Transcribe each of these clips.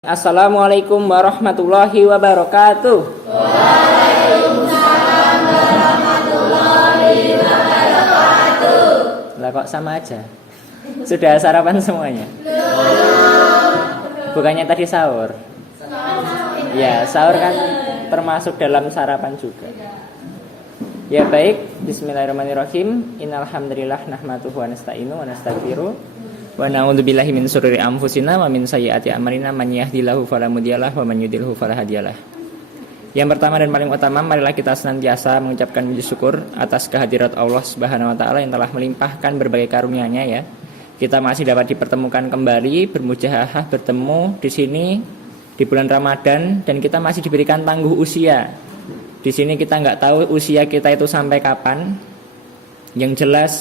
Assalamualaikum warahmatullahi wabarakatuh. Waalaikumsalam warahmatullahi wabarakatuh. Lah kok sama aja? Sudah sarapan semuanya? Bukannya tadi sahur? Ya, sahur kan termasuk dalam sarapan juga. Ya baik, bismillahirrahmanirrahim. Innalhamdulillah nahmaduhu wa nasta'inu wa nastaghfiruh. Wa na'udzubillahi min syururi anfusina wa min sayyiati a'malina man yahdihillahu fala mudhillalah wa man yudhlilhu fala hadiyalah. Yang pertama dan paling utama, marilah kita senantiasa mengucapkan puji syukur atas kehadirat Allah Subhanahu wa taala yang telah melimpahkan berbagai karunia-Nya ya. Kita masih dapat dipertemukan kembali, bermujahadah bertemu di sini di bulan Ramadan, dan kita masih diberikan tangguh usia. Di sini kita nggak tahu usia kita itu sampai kapan. Yang jelas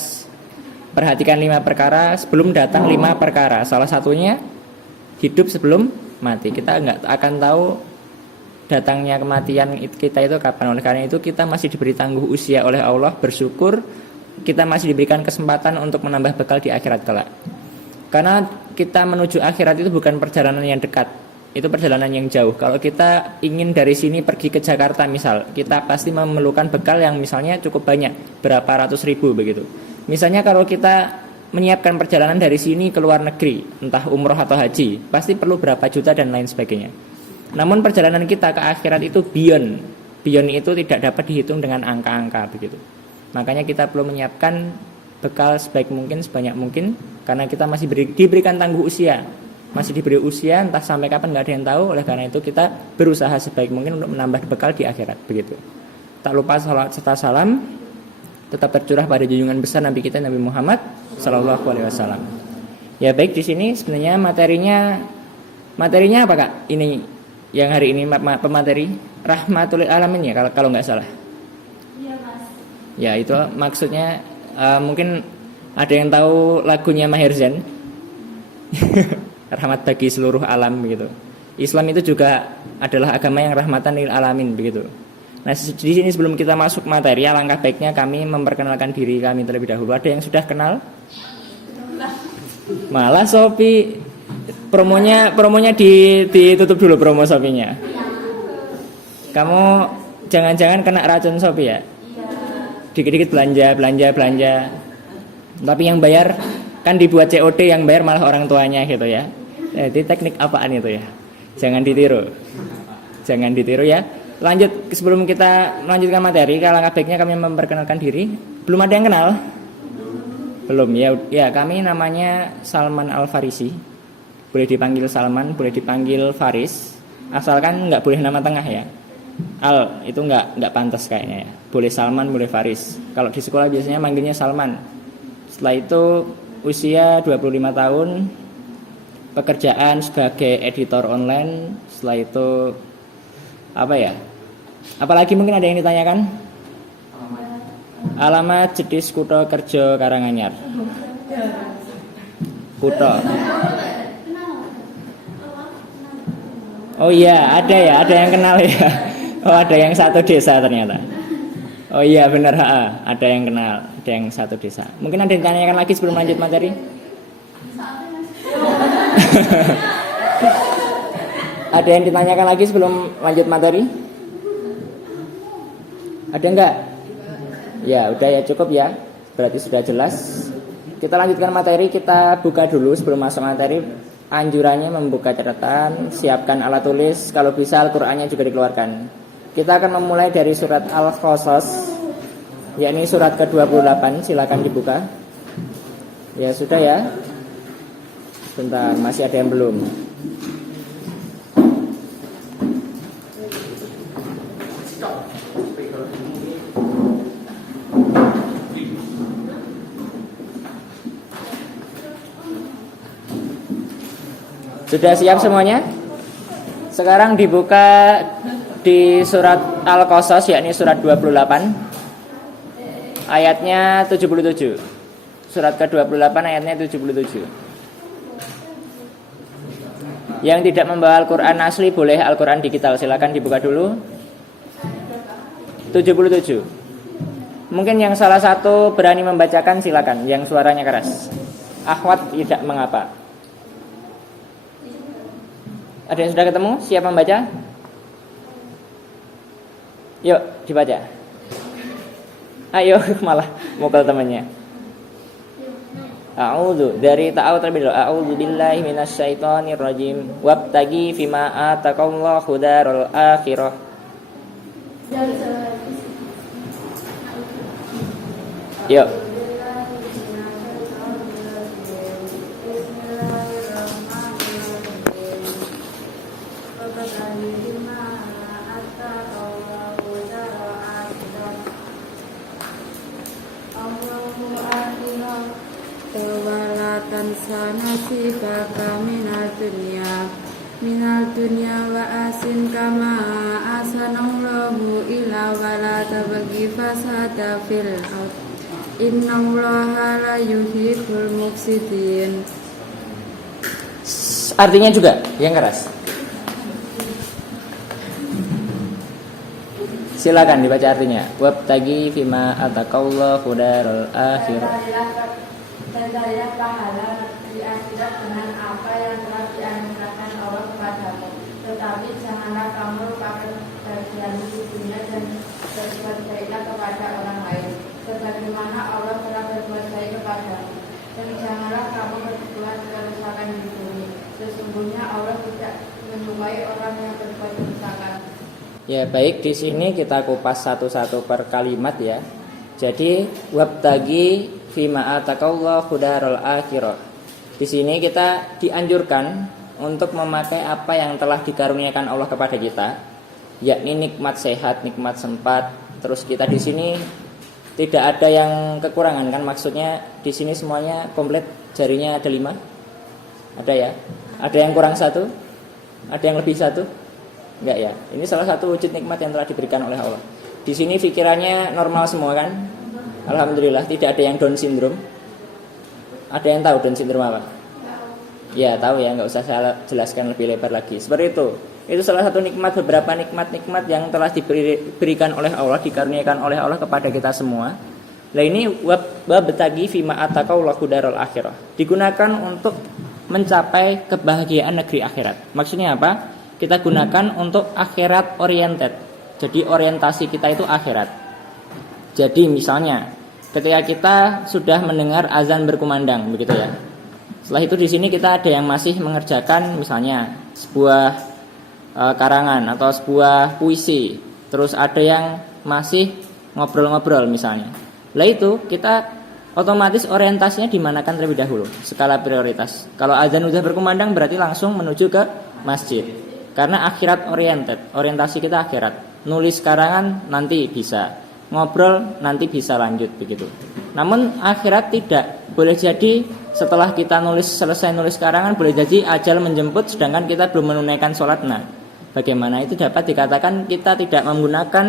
perhatikan 5 perkara sebelum datang 5 perkara. Salah satunya hidup sebelum mati. Kita nggak akan tahu datangnya kematian kita itu kapan. Oleh karena itu kita masih diberi tangguh usia oleh Allah. Bersyukur kita masih diberikan kesempatan untuk menambah bekal di akhirat kelak. Karena kita menuju akhirat itu bukan perjalanan yang dekat, itu perjalanan yang jauh. Kalau kita ingin dari sini pergi ke Jakarta misal, kita pasti memerlukan bekal yang misalnya cukup banyak, berapa ratus ribu begitu. Misalnya kalau kita menyiapkan perjalanan dari sini ke luar negeri, entah umroh atau haji, pasti perlu berapa juta dan lain sebagainya. Namun perjalanan kita ke akhirat itu beyond itu tidak dapat dihitung dengan angka-angka begitu. Makanya kita perlu menyiapkan bekal sebaik mungkin, sebanyak mungkin, karena kita masih diberikan tangguh usia, masih diberi usia, entah sampai kapan nggak ada yang tahu. Oleh karena itu kita berusaha sebaik mungkin untuk menambah bekal di akhirat begitu. Tak lupa salawat serta salam tetap tercurah pada junjungan besar Nabi kita Nabi Muhammad Sallallahu Alaihi Wasallam. Ya baik, di sini sebenarnya materinya apa Kak? Ini yang hari ini pemateri rahmatul alamin ya kalau nggak salah. Iya Mas. Ya itu maksudnya mungkin ada yang tahu lagunya Maher Zain. Rahmat bagi seluruh alam begitu. Islam itu juga adalah agama yang rahmatan lil alamin begitu. Nah di sini sebelum kita masuk materi, alangkah baiknya kami memperkenalkan diri kami terlebih dahulu. Ada yang sudah kenal? Malah Sopi promonya ditutup dulu promo Sopinya. Kamu jangan-jangan kena racun Sopi ya? Dikit-dikit belanja. Tapi yang bayar kan dibuat COD, yang bayar malah orang tuanya gitu ya. Jadi teknik apaan itu ya? Jangan ditiru ya. Lanjut, sebelum kita melanjutkan materi, alangkah baiknya kami memperkenalkan diri. Belum ada yang kenal? Belum ya. Kami namanya Salman Al Farisi. Boleh dipanggil Salman, boleh dipanggil Faris. Asalkan nggak boleh nama tengah ya. Al itu nggak pantas kayaknya ya. Boleh Salman, boleh Faris. Kalau di sekolah biasanya manggilnya Salman. Setelah itu usia 25 tahun, pekerjaan sebagai editor online. Setelah itu apa ya? Apalagi mungkin ada yang ditanyakan? Alamat Jedis Kutha Kerja Karanganyar. Kutha. Oh iya, ada yang kenal ya. Oh, ada yang satu desa ternyata. Oh iya benar, ada yang kenal, ada yang satu desa. Mungkin ada yang ditanyakan lagi sebelum lanjut materi? Ada yang ditanyakan lagi sebelum lanjut materi? Ada enggak? Ya udah ya, cukup ya. Berarti sudah jelas. Kita lanjutkan materi. Kita buka dulu sebelum masuk materi. Anjurannya membuka catatan, siapkan alat tulis, kalau bisa Al-Qur'annya juga dikeluarkan. Kita akan memulai dari surat Al-Qasas, yakni surat ke-28. Silakan dibuka. Ya sudah ya. Sebentar, masih ada yang belum. Sudah siap semuanya? Sekarang dibuka di surat Al-Qasas, yakni surat 28, ayatnya 77. Surat ke-28 ayatnya 77. Yang tidak membawa Al-Quran asli boleh Al-Quran digital. Silakan dibuka dulu. 77. Mungkin yang salah satu berani membacakan silakan, yang suaranya keras. Akhwat tidak mengapa. Ada yang sudah ketemu? Siap membaca? Yuk dibaca. Ayo malah mukul temannya. A'udzu dari ta'awudz terlebih dahulu. A'udzu billahi minasyaitonir rajim. Wabtagi fima ataqallahu darul akhirah. Yuk. Tansa nasibaka minal dunya wa asin kama asanallahu ila wala tabagi fasada fil ard innallaha la yuhibbul mufsidin. Artinya juga yang keras. Silakan dibaca artinya. Wabtagi fima ataqallahu darul akhirah. Dan carilah pahala di akhirat dengan apa yang telah dianugerahkan Allah kepadamu. Tetapi janganlah kamu lupakan bagianmu di dunia dan berbuat baiklah kepada orang lain, sebagaimana Allah telah berbuat baik kepadamu. Dan janganlah kamu berbuat kerusakan di bumi. Sesungguhnya Allah tidak menyukai orang yang berbuat kerusakan. Ya baik, di sini kita kupas satu-satu per kalimat ya. Jadi wabtagi fima ataqallahu darul akhirah. Di sini kita dianjurkan untuk memakai apa yang telah dikaruniakan Allah kepada kita, yakni nikmat sehat, nikmat sempat. Terus kita di sini tidak ada yang kekurangan kan, maksudnya di sini semuanya komplit. Jarinya ada 5. Ada ya? Ada yang kurang 1? Ada yang lebih 1? Enggak ya? Ini salah satu wujud nikmat yang telah diberikan oleh Allah. Di sini pikirannya normal semua kan? Alhamdulillah, tidak ada yang Down syndrome. Ada yang tahu Down syndrome apa? Ya tahu ya, nggak usah saya jelaskan lebih lebar lagi. Seperti itu. Itu salah satu nikmat, beberapa nikmat-nikmat yang telah diberikan oleh Allah, dikaruniakan oleh Allah kepada kita semua. Nah ini wabtagi fima ataqallahu darul akhirah. Digunakan untuk mencapai kebahagiaan negeri akhirat. Maksudnya apa? Kita gunakan untuk akhirat oriented. Jadi orientasi kita itu akhirat. Jadi misalnya ketika kita sudah mendengar azan berkumandang begitu ya. Setelah itu di sini kita ada yang masih mengerjakan misalnya sebuah karangan atau sebuah puisi. Terus ada yang masih ngobrol-ngobrol misalnya. Lah itu kita otomatis orientasinya dimanakan terlebih dahulu, skala prioritas. Kalau azan sudah berkumandang berarti langsung menuju ke masjid. Karena akhirat oriented, orientasi kita akhirat. Nulis karangan nanti bisa, ngobrol nanti bisa lanjut begitu. Namun akhirat tidak. Boleh jadi setelah kita selesai nulis karangan, boleh jadi ajal menjemput sedangkan kita belum menunaikan sholat. Nah, bagaimana itu dapat dikatakan kita tidak menggunakan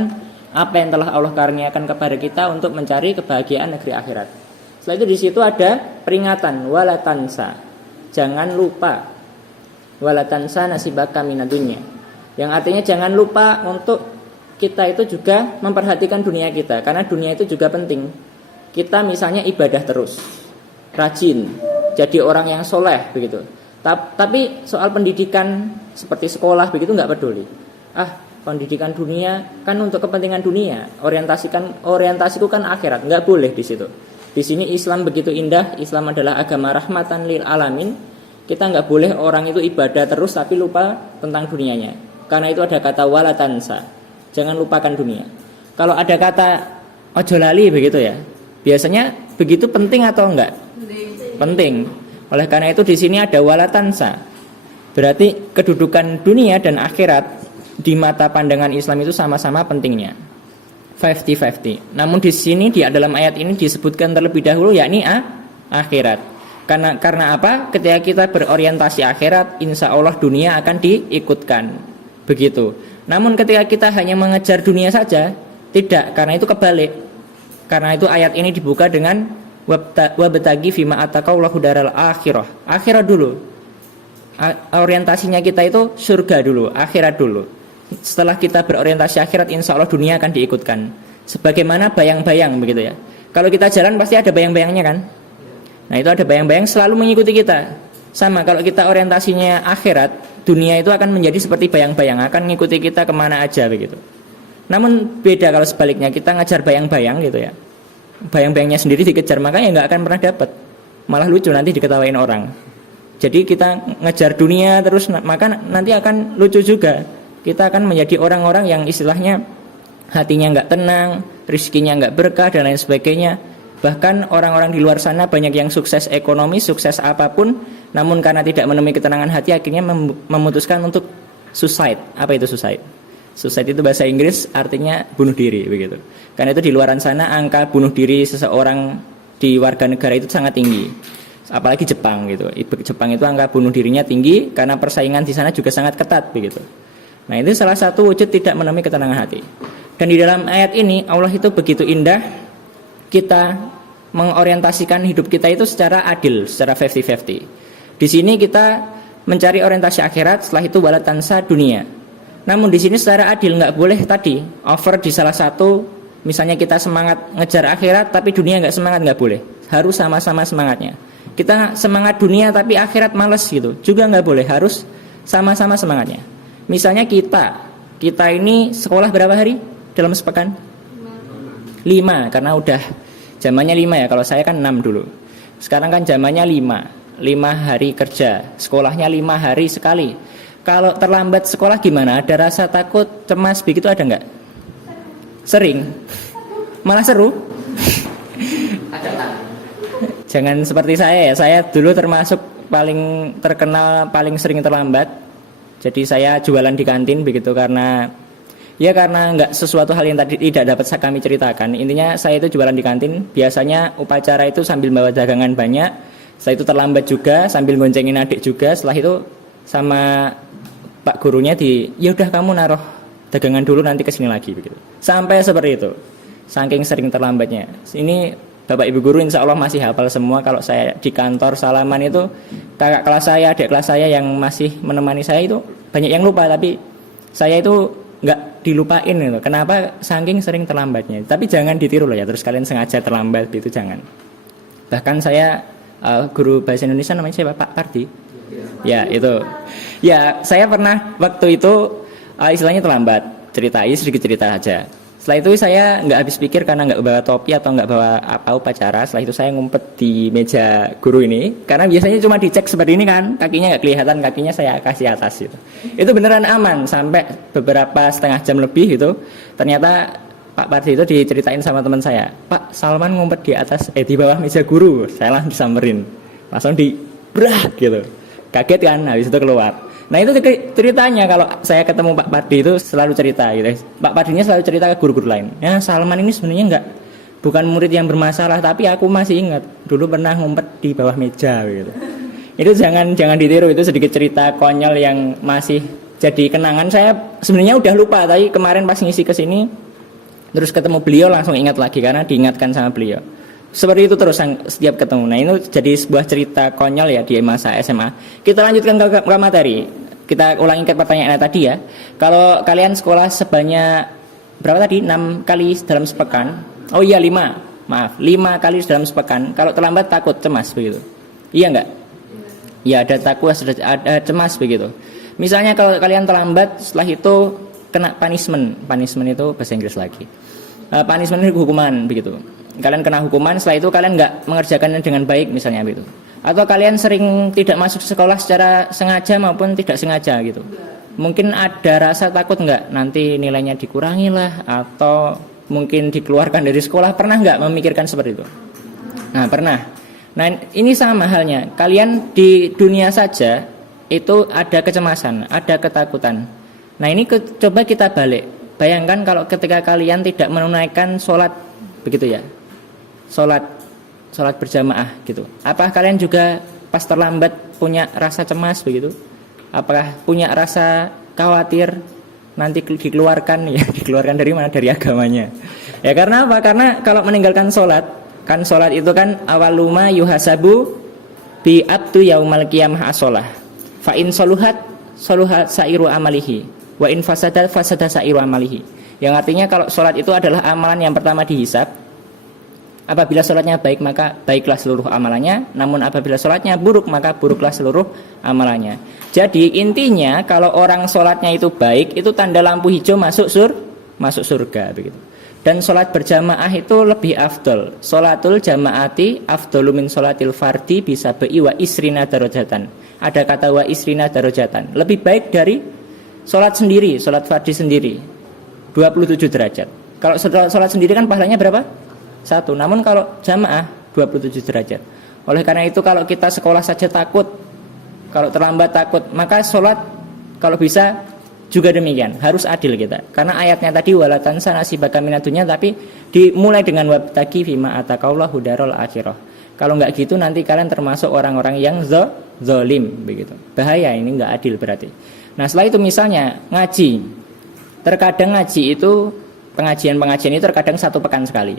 apa yang telah Allah karuniakan kepada kita untuk mencari kebahagiaan negeri akhirat. Setelah itu di situ ada peringatan wala tansa, jangan lupa, wala tansa nasibaka minad dunya, yang artinya jangan lupa untuk kita itu juga memperhatikan dunia kita, karena dunia itu juga penting. Kita misalnya ibadah terus, rajin, jadi orang yang soleh begitu. Tapi soal pendidikan seperti sekolah begitu nggak peduli. Pendidikan dunia kan untuk kepentingan dunia. Orientasiku kan akhirat, nggak boleh di situ. Di sini Islam begitu indah. Islam adalah agama rahmatan lil alamin. Kita nggak boleh orang itu ibadah terus tapi lupa tentang dunianya. Karena itu ada kata wala tansa, jangan lupakan dunia. Kalau ada kata ojo lali begitu ya, biasanya begitu penting atau enggak? Penting. Oleh karena itu di sini ada wala tansa. Berarti kedudukan dunia dan akhirat di mata pandangan Islam itu sama-sama pentingnya. 50-50. Namun di sini di dalam ayat ini disebutkan terlebih dahulu yakni akhirat. Karena apa? Ketika kita berorientasi akhirat, insya Allah dunia akan diikutkan. Begitu. Namun ketika kita hanya mengejar dunia saja, tidak, karena itu kebalik. Karena itu ayat ini dibuka dengan wabtagi fima ataqallahu daral akhirah. Akhirat dulu. Orientasinya kita itu surga dulu, akhirat dulu. Setelah kita berorientasi akhirat, insya Allah dunia akan diikutkan. Sebagaimana bayang-bayang begitu ya. Kalau kita jalan pasti ada bayang-bayangnya kan. Nah itu ada bayang-bayang selalu mengikuti kita. Sama kalau kita orientasinya akhirat, dunia itu akan menjadi seperti bayang-bayang, akan mengikuti kita kemana aja begitu. Namun beda kalau sebaliknya kita ngejar bayang-bayang gitu ya, bayang-bayangnya sendiri dikejar, makanya nggak akan pernah dapat, malah lucu nanti diketawain orang. Jadi kita ngejar dunia terus, maka nanti akan lucu juga. Kita akan menjadi orang-orang yang istilahnya hatinya nggak tenang, rezekinya nggak berkah dan lain sebagainya. Bahkan orang-orang di luar sana banyak yang sukses ekonomi, sukses apapun, namun karena tidak menemui ketenangan hati akhirnya memutuskan untuk suicide. Apa itu suicide? Suicide itu bahasa Inggris artinya bunuh diri begitu. Karena itu di luaran sana angka bunuh diri seseorang di warga negara itu sangat tinggi. Apalagi Jepang gitu. Jepang itu angka bunuh dirinya tinggi karena persaingan di sana juga sangat ketat begitu. Nah, itu salah satu wujud tidak menemui ketenangan hati. Dan di dalam ayat ini Allah itu begitu indah, kita mengorientasikan hidup kita itu secara adil, secara 50-50. Di sini kita mencari orientasi akhirat, setelah itu wala tansa dunia. Namun di sini secara adil, nggak boleh tadi over di salah satu, misalnya kita semangat ngejar akhirat tapi dunia nggak semangat, nggak boleh. Harus sama-sama semangatnya. Kita semangat dunia tapi akhirat males gitu, juga nggak boleh. Harus sama-sama semangatnya. Misalnya kita ini sekolah berapa hari dalam sepekan? 5, karena udah zamannya 5 ya. Kalau saya kan 6 dulu. Sekarang kan zamannya 5 hari kerja, sekolahnya 5 hari sekali. Kalau terlambat sekolah gimana? Ada rasa takut, cemas begitu ada nggak? Sering. Malah seru. Jangan seperti saya ya. Saya dulu termasuk paling terkenal, paling sering terlambat. Jadi saya jualan di kantin begitu karena nggak sesuatu hal yang tadi tidak dapat kami ceritakan. Intinya saya itu jualan di kantin. Biasanya upacara itu sambil bawa dagangan banyak. Setelah itu terlambat juga sambil goncengin adik juga. Setelah itu sama Pak gurunya ya udah kamu naruh dagangan dulu nanti kesini lagi begitu. Sampai seperti itu. Saking sering terlambatnya. Ini Bapak Ibu guru insya Allah masih hafal semua. Kalau saya di kantor salaman itu kakak kelas saya, adik kelas saya yang masih menemani saya itu banyak yang lupa, tapi saya itu nggak dilupain gitu. Kenapa? Saking sering terlambatnya. Tapi jangan ditiru loh ya. Terus kalian sengaja terlambat itu jangan. Bahkan saya guru bahasa Indonesia namanya siapa? Pak Pardi. Ya itu. Ya saya pernah waktu itu istilahnya terlambat. Ceritain sedikit cerita aja. Setelah itu saya nggak habis pikir karena nggak bawa topi atau nggak bawa apa upacara. Setelah itu saya ngumpet di meja guru ini karena biasanya cuma dicek seperti ini kan, kakinya nggak kelihatan, kakinya saya kasih atas gitu. Itu beneran aman sampai beberapa setengah jam lebih gitu. Ternyata Pak Pardi itu diceritain sama teman saya, Pak Salman ngumpet di atas di bawah meja guru. Saya langsung disamperin, langsung dibrak gitu. Kaget kan, habis itu keluar. Nah itu ceritanya kalau saya ketemu Pak Pardi itu selalu cerita gitu. Pak Pardinya selalu cerita ke guru-guru lain. Ya Salman ini sebenarnya bukan murid yang bermasalah, tapi aku masih ingat dulu pernah ngumpet di bawah meja gitu. Itu jangan ditiru, itu sedikit cerita konyol yang masih jadi kenangan. Saya sebenarnya udah lupa, tapi kemarin pas ngisi ke sini terus ketemu beliau langsung ingat lagi karena diingatkan sama beliau. Seperti itu terus setiap ketemu. Nah ini jadi sebuah cerita konyol ya di masa SMA. Kita lanjutkan ke materi. Kita ulangi ke pertanyaan tadi ya. Kalau kalian sekolah sebanyak berapa tadi? 6 kali dalam sepekan. Oh iya 5. Maaf, 5 kali dalam sepekan. Kalau terlambat takut, cemas begitu. Iya enggak? Ya ada takut, ada cemas begitu. Misalnya kalau kalian terlambat, setelah itu kena punishment. Punishment itu bahasa Inggris lagi. Punishment itu hukuman begitu. Kalian kena hukuman, setelah itu kalian nggak mengerjakannya dengan baik misalnya gitu. Atau kalian sering tidak masuk sekolah secara sengaja maupun tidak sengaja gitu. Mungkin ada rasa takut nggak nanti nilainya dikurangi lah, atau mungkin dikeluarkan dari sekolah. Pernah nggak memikirkan seperti itu? Nah pernah. Nah ini sama halnya. Kalian di dunia saja itu ada kecemasan, ada ketakutan. Nah ini coba kita balik. Bayangkan kalau ketika kalian tidak menunaikan sholat begitu ya. Sholat berjamaah gitu. Apakah kalian juga pas terlambat punya rasa cemas begitu? Apakah punya rasa khawatir nanti dikeluarkan ya? Dikeluarkan dari mana? Dari agamanya. Ya karena apa? Karena kalau meninggalkan sholat, kan sholat itu kan awaluma yuhasabu bi abdu yaumal qiyamah as-sholah. Fa in soluhat sairu amalihi, wa in fasada sairu amalihi. Yang artinya kalau sholat itu adalah amalan yang pertama dihisab. Apabila sholatnya baik maka baiklah seluruh amalannya, namun apabila sholatnya buruk maka buruklah seluruh amalannya. Jadi intinya kalau orang sholatnya itu baik, itu tanda lampu hijau masuk surga begitu. Dan sholat berjamaah itu lebih afdol. Sholatul jamaati afdolu min sholatil fardi bisa wa isrina darajatan. Ada kata wa isrina darajatan. Lebih baik dari sholat sendiri, sholat fardi sendiri 27 derajat. Kalau sholat sendiri kan pahalanya berapa? 1. Namun kalau jamaah 27 derajat. Oleh karena itu kalau kita sekolah saja takut, kalau terlambat takut, maka sholat kalau bisa juga demikian, harus adil kita. Karena ayatnya tadi walatan sanasibaka minadunya, tapi dimulai dengan wabtagi fima atakallahu darul akhirah. Kalau nggak gitu nanti kalian termasuk orang-orang yang zalim begitu. Bahaya, ini nggak adil berarti. Nah setelah itu misalnya ngaji, terkadang ngaji itu pengajian itu terkadang 1 pekan sekali.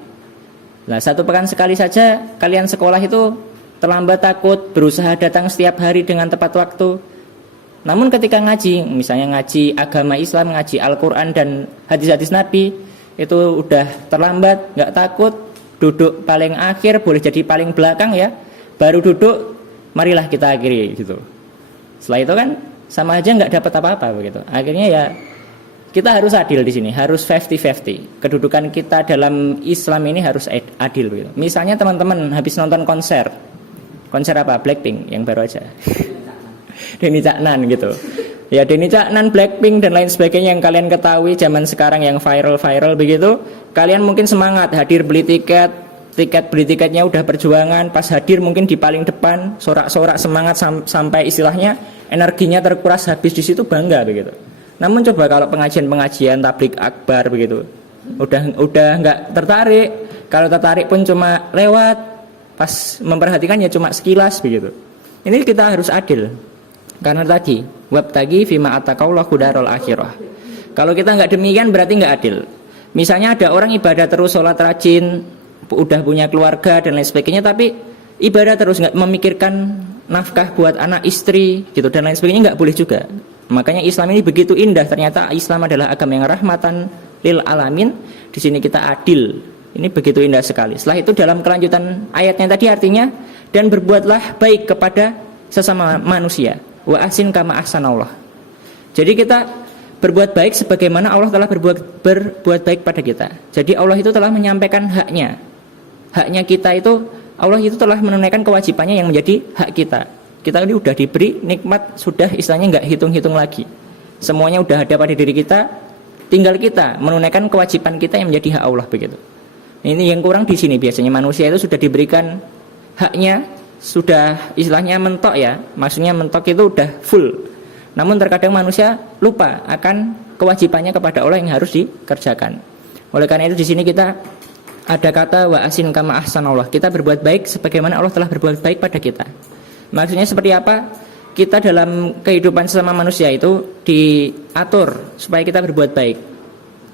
Nah 1 pekan sekali saja kalian sekolah itu terlambat takut, berusaha datang setiap hari dengan tepat waktu. Namun ketika ngaji, misalnya ngaji agama Islam, ngaji Al-Quran dan hadis-hadis Nabi, itu udah terlambat, nggak takut, duduk paling akhir, boleh jadi paling belakang ya, baru duduk, marilah kita akhiri gitu. Setelah itu kan sama aja nggak dapat apa-apa begitu. Akhirnya ya kita harus adil di sini, harus 50-50. Kedudukan kita dalam Islam ini harus adil begitu. Misalnya teman-teman habis nonton konser apa? Blackpink yang baru aja. Denny Caknan gitu. Ya Denny Caknan, Blackpink dan lain sebagainya yang kalian ketahui zaman sekarang yang viral begitu. Kalian mungkin semangat hadir beli tiket beli tiketnya udah perjuangan, pas hadir mungkin di paling depan, sorak-sorak semangat sampai istilahnya energinya terkuras habis di situ, bangga begitu. Namun coba kalau pengajian tablik akbar begitu, udah nggak tertarik. Kalau tertarik pun cuma lewat, pas memperhatikannya cuma sekilas begitu. Ini kita harus adil. Karena tadi wabtagi fima atakallahu darul akhirah. Kalau kita nggak demikian berarti nggak adil. Misalnya ada orang ibadah terus, sholat rajin, udah punya keluarga dan lain sebagainya, tapi ibadah terus, nggak memikirkan nafkah buat anak istri gitu dan lain sebagainya, nggak boleh juga. Makanya Islam ini begitu indah. Ternyata Islam adalah agama yang rahmatan lil alamin. Di sini kita adil. Ini begitu indah sekali. Setelah itu dalam kelanjutan ayatnya tadi artinya, dan berbuatlah baik kepada sesama manusia. Wa ahsin kama ahsanallah. Jadi kita berbuat baik sebagaimana Allah telah berbuat baik pada kita. Jadi Allah itu telah menyampaikan haknya kita itu, Allah itu telah menunaikan kewajibannya yang menjadi hak kita. Kita ini udah diberi nikmat, sudah istilahnya nggak hitung-hitung lagi. Semuanya udah ada pada diri kita, tinggal kita menunaikan kewajiban kita yang menjadi hak Allah begitu. Ini yang kurang di sini, biasanya manusia itu sudah diberikan haknya, sudah istilahnya mentok ya, maksudnya mentok itu udah full. Namun terkadang manusia lupa akan kewajibannya kepada Allah yang harus dikerjakan. Oleh karena itu di sini kita ada kata wa asin kama ahsanallah. Kita berbuat baik sebagaimana Allah telah berbuat baik pada kita. Maksudnya seperti apa? Kita dalam kehidupan sesama manusia itu diatur supaya kita berbuat baik.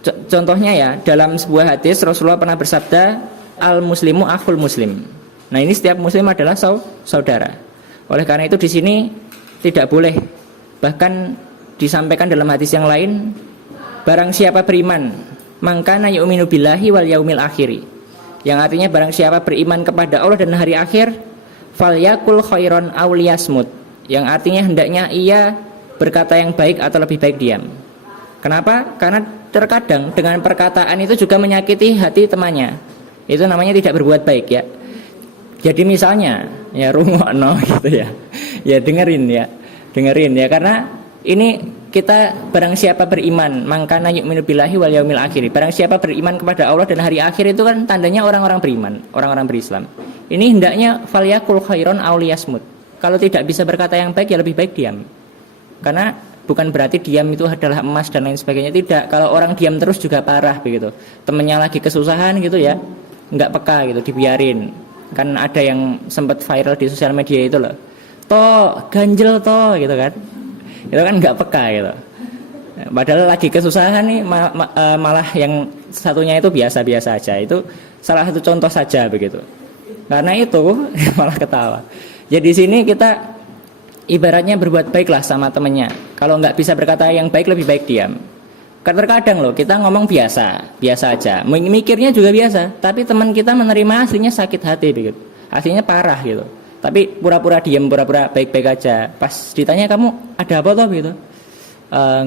Contohnya ya, dalam sebuah hadis Rasulullah pernah bersabda, al muslimu akhul muslim. Nah ini setiap muslim adalah saudara. Oleh karena itu di sini tidak boleh, bahkan disampaikan dalam hadis yang lain, barang siapa beriman, mangkana yu'minu billahi wal yaumil akhiri, yang artinya barang siapa beriman kepada Allah dan hari akhir, falyakul khairon aw liyasmut, yang artinya hendaknya ia berkata yang baik atau lebih baik diam. Kenapa? Karena terkadang dengan perkataan itu juga menyakiti hati temannya. Itu namanya tidak berbuat baik ya. Jadi misalnya ya rungokno gitu ya. Ya dengerin ya, karena ini kita barang siapa beriman, mangkana yu'minu billahi wal yaumil akhir. Barang siapa beriman kepada Allah dan hari akhir, itu kan tandanya orang-orang beriman, orang-orang berislam. Ini hendaknya falyakul khairon aw liyasmut. Kalau tidak bisa berkata yang baik ya lebih baik diam. Karena bukan berarti diam itu adalah emas dan lain sebagainya, tidak. Kalau orang diam terus juga parah begitu. Temennya lagi kesusahan gitu ya, nggak peka gitu, dibiarin. Kan ada yang sempat viral di sosial media itu loh, ganjel gitu kan, itu kan nggak peka gitu. Padahal lagi kesusahan nih, malah yang satunya itu biasa-biasa aja. Itu salah satu contoh saja begitu. Karena itu malah ketawa. Jadi di sini kita ibaratnya berbuat baiklah sama temennya. Kalau nggak bisa berkata yang baik, lebih baik diam. Terkadang loh kita ngomong biasa aja, mikirnya juga biasa, tapi teman kita menerima aslinya sakit hati begitu, aslinya parah gitu. Tapi pura-pura diam, pura-pura baik-baik aja. Pas ditanya kamu ada apa toh gitu,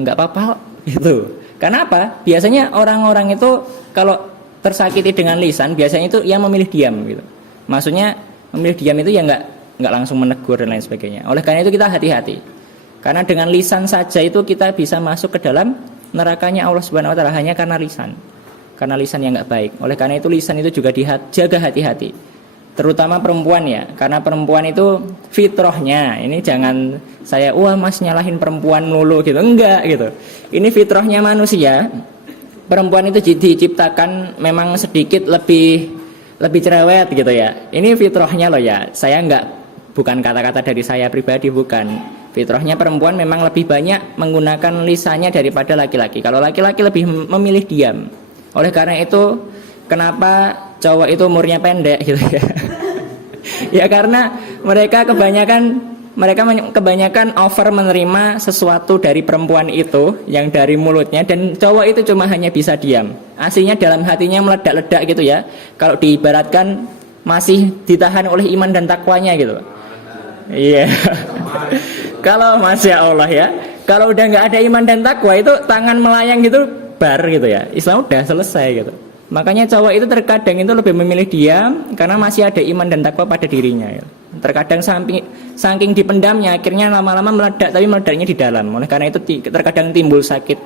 nggak apa-apa kok gitu. Karena apa? Biasanya orang-orang itu kalau tersakiti dengan lisan, biasanya itu yang memilih diam gitu. Maksudnya memilih diam itu ya nggak langsung menegur dan lain sebagainya. Oleh karena itu kita hati-hati. Karena dengan lisan saja itu kita bisa masuk ke dalam nerakanya Allah Subhanahu wa taala hanya karena lisan. Karena lisan yang enggak baik. Oleh karena itu lisan itu juga dijaga hati-hati. Terutama perempuan ya, karena perempuan itu fitrahnya. Ini jangan saya Mas nyalahin perempuan melulu gitu. Enggak gitu. Ini fitrahnya manusia. Perempuan itu diciptakan memang sedikit lebih cerewet gitu ya. Ini fitrahnya loh ya. Saya bukan kata-kata dari saya pribadi, bukan. Fitrahnya perempuan memang lebih banyak menggunakan lisannya daripada laki-laki. Kalau laki-laki lebih memilih diam. Oleh karena itu, kenapa cowok itu umurnya pendek gitu ya? Ya karena mereka kebanyakan over menerima sesuatu dari perempuan itu yang dari mulutnya, dan cowok itu cuma hanya bisa diam. Aslinya dalam hatinya meledak-ledak gitu ya. Kalau diibaratkan masih ditahan oleh iman dan takwanya gitu. Iya. Kalau Masya Allah ya, kalau udah nggak ada iman dan takwa itu tangan melayang gitu bar gitu ya, Islam udah selesai gitu. Makanya cowok itu terkadang itu lebih memilih diam karena masih ada iman dan takwa pada dirinya ya. Terkadang saking dipendamnya akhirnya lama-lama meledak, tapi meledaknya di dalam. Oleh karena itu terkadang timbul sakit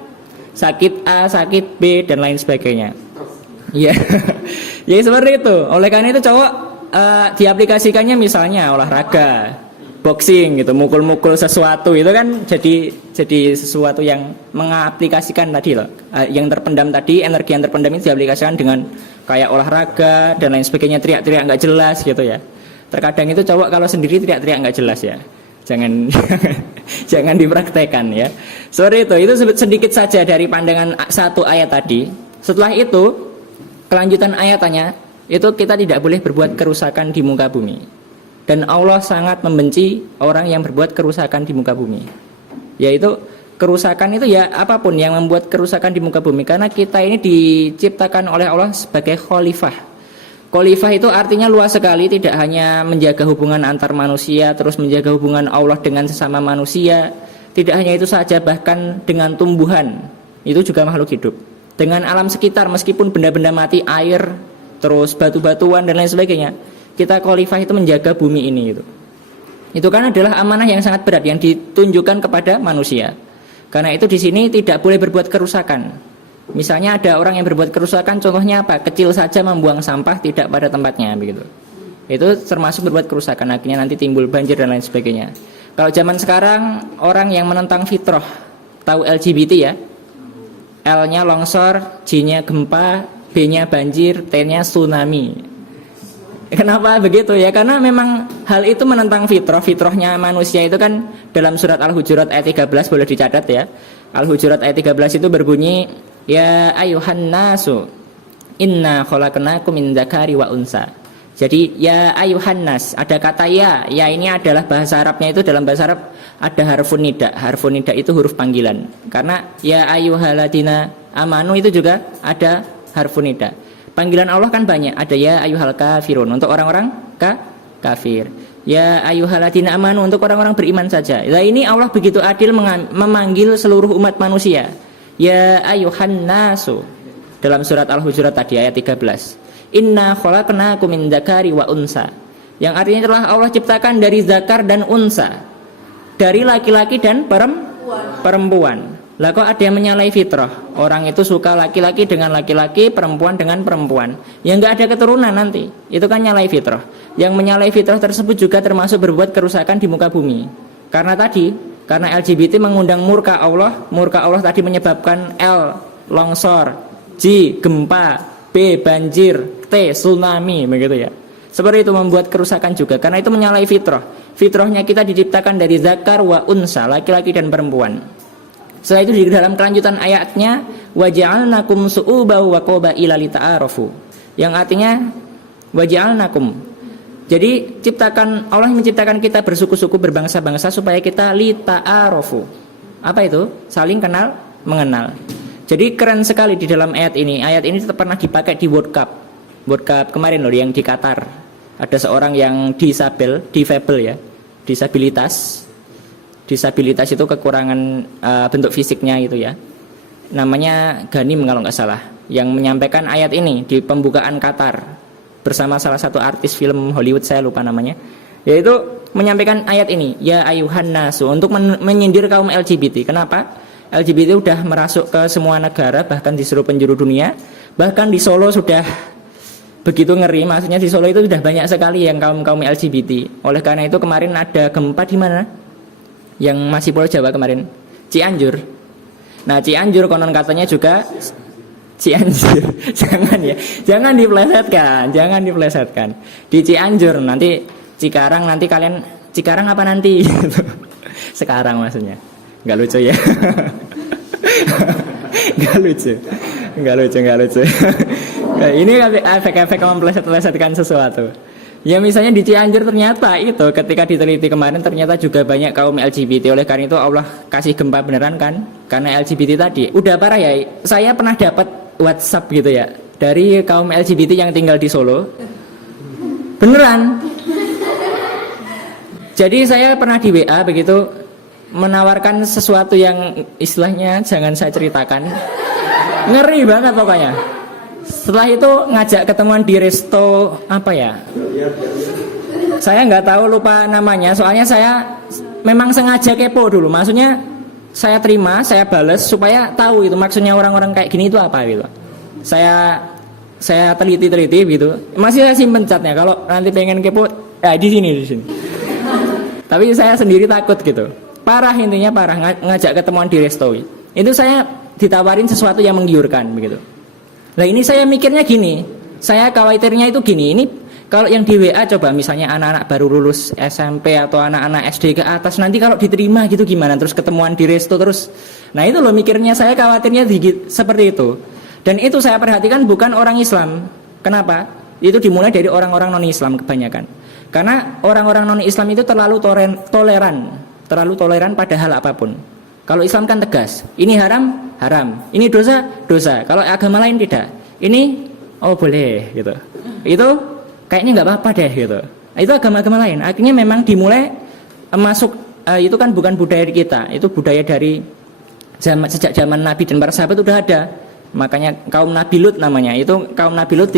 A, sakit B dan lain sebagainya. Iya. Ya seperti itu. Oleh karena itu cowok diaplikasikannya misalnya olahraga, boxing gitu, mukul-mukul sesuatu itu kan jadi sesuatu yang mengaplikasikan tadi loh, yang terpendam tadi, energi yang terpendam itu diaplikasikan dengan kayak olahraga dan lain sebagainya, teriak-teriak nggak jelas gitu ya. Terkadang itu cowok kalau sendiri teriak-teriak nggak jelas ya, jangan dipraktekkan ya. Sorry itu sedikit saja dari pandangan satu ayat tadi. Setelah itu kelanjutan ayatannya itu kita tidak boleh berbuat kerusakan di muka bumi. Dan Allah sangat membenci orang yang berbuat kerusakan di muka bumi. Yaitu kerusakan itu ya apapun yang membuat kerusakan di muka bumi. Karena kita ini diciptakan oleh Allah sebagai khalifah. Khalifah itu artinya luas sekali, tidak hanya menjaga hubungan antar manusia, terus menjaga hubungan Allah dengan sesama manusia. Tidak hanya itu saja, bahkan dengan tumbuhan, itu juga makhluk hidup. Dengan alam sekitar, meskipun benda-benda mati, air, terus batu-batuan dan lain sebagainya. Kita khalifah itu menjaga bumi ini itu. Itu kan adalah amanah yang sangat berat yang ditunjukkan kepada manusia. Karena itu di sini tidak boleh berbuat kerusakan. Misalnya ada orang yang berbuat kerusakan, contohnya apa? Kecil saja membuang sampah tidak pada tempatnya begitu. Itu termasuk berbuat kerusakan, akhirnya nanti timbul banjir dan lain sebagainya. Kalau zaman sekarang orang yang menentang fitrah, tahu LGBT ya? L-nya longsor, J-nya gempa, B-nya banjir, T-nya tsunami. Kenapa begitu ya? Karena memang hal itu menentang fitrahnya manusia itu kan dalam surat Al-Hujurat ayat 13 boleh dicatat ya. Al-Hujurat ayat 13 itu berbunyi, ya ayuhan nasu inna khalaqnakum min dzakari wa unsa. Jadi ya ayuhan nas, ada kata ya ini adalah bahasa Arabnya itu, dalam bahasa Arab ada harfun nida. Harfun nida itu huruf panggilan. Karena ya ayyuhaladina amanu itu juga ada harfun nida. Panggilan Allah kan banyak, ada ya ayyuhal kafirun untuk orang-orang kafir. Ya ayyuhaladina amanu untuk orang-orang beriman saja. Nah ini Allah begitu adil memanggil seluruh umat manusia. Ya ayyuhan nasu. Dalam surat Al-Hujurat tadi ayat 13. Inna khalaqnakum min dzakari wa unsa. Yang artinya telah Allah ciptakan dari zakar dan unsa. Dari laki-laki dan perempuan. Lah kok ada yang menyalahi fitrah? Orang itu suka laki-laki dengan laki-laki, perempuan dengan perempuan. Ya enggak ada keturunan nanti. Itu kan nyalahi fitrah. Yang menyalahi fitrah tersebut juga termasuk berbuat kerusakan di muka bumi. Karena LGBT mengundang murka Allah. Murka Allah tadi menyebabkan L longsor, J gempa, B banjir, T tsunami begitu ya. Seperti itu membuat kerusakan juga. Karena itu menyalahi fitrah. Fitrahnya kita diciptakan dari zakar wa unsa, laki-laki dan perempuan. Setelah itu di dalam kelanjutan ayatnya waja'alnakum su'uba wa qabaila lita'arafu. Yang artinya waja'alnakum. Jadi Allah menciptakan kita bersuku-suku, berbangsa-bangsa supaya kita lita'arafu. Apa itu? Saling kenal, mengenal. Jadi keren sekali di dalam ayat ini. Ayat ini pernah dipakai di World Cup. World Cup kemarin loh yang di Qatar. Ada seorang yang difabel ya. Disabilitas itu kekurangan bentuk fisiknya gitu ya. Namanya Ghanim kalau nggak salah. Yang menyampaikan ayat ini di pembukaan Qatar bersama salah satu artis film Hollywood, saya lupa namanya. Yaitu menyampaikan ayat ini, ya ayuhan nasu, untuk menyindir kaum LGBT. Kenapa? LGBT udah merasuk ke semua negara, bahkan di seluruh penjuru dunia. Bahkan di Solo sudah begitu ngeri, maksudnya di Solo itu sudah banyak sekali yang kaum LGBT. Oleh karena itu kemarin ada gempa di mana? Yang masih Pulau Jawa kemarin, Cianjur. Nah Cianjur konon katanya juga Cianjur, jangan dipelesetkan. Di Cianjur nanti Cikarang, nanti kalian Cikarang apa nanti? Sekarang maksudnya. Nggak lucu ya. Nggak lucu. Nah, ini efek-efek mempeleset-pelesetkan sesuatu. Ya misalnya di Cianjur ternyata itu ketika diteliti kemarin ternyata juga banyak kaum LGBT. Oleh karena itu Allah kasih gempa beneran kan? Karena LGBT tadi. Udah parah ya. Saya pernah dapat WhatsApp gitu ya dari kaum LGBT yang tinggal di Solo. Beneran. Jadi saya pernah di WA begitu menawarkan sesuatu yang istilahnya jangan saya ceritakan. Ngeri banget pokoknya. Setelah itu ngajak ketemuan di resto apa ya? Saya nggak tahu, lupa namanya. Soalnya saya memang sengaja kepo dulu. Maksudnya saya terima, saya bales supaya tahu itu maksudnya orang-orang kayak gini itu apa gitu. Saya teliti gitu. Masih saya simpen catnya. Kalau nanti pengen kepo, di sini. Tapi saya sendiri takut gitu. Parah, intinya parah, ngajak ketemuan di resto. Itu saya ditawarin sesuatu yang menggiurkan begitu. Nah ini saya mikirnya gini, saya khawatirnya itu gini, ini kalau yang di WA coba misalnya anak-anak baru lulus SMP atau anak-anak SD ke atas, nanti kalau diterima gitu gimana, terus ketemuan di resto terus. Nah itu loh mikirnya, saya khawatirnya seperti itu. Dan itu saya perhatikan bukan orang Islam. Kenapa? Itu dimulai dari orang-orang non-Islam kebanyakan. Karena orang-orang non-Islam itu terlalu toleran pada hal apapun. Kalau Islam kan tegas, ini haram, ini dosa. Kalau agama lain tidak, ini boleh gitu. Itu kayaknya nggak apa-apa deh gitu. Itu agama-agama lain. Akhirnya memang dimulai masuk, itu kan bukan budaya kita, itu budaya dari sejak zaman Nabi dan para sahabat udah ada. Makanya kaum Nabi Lut namanya, itu kaum Nabi Lut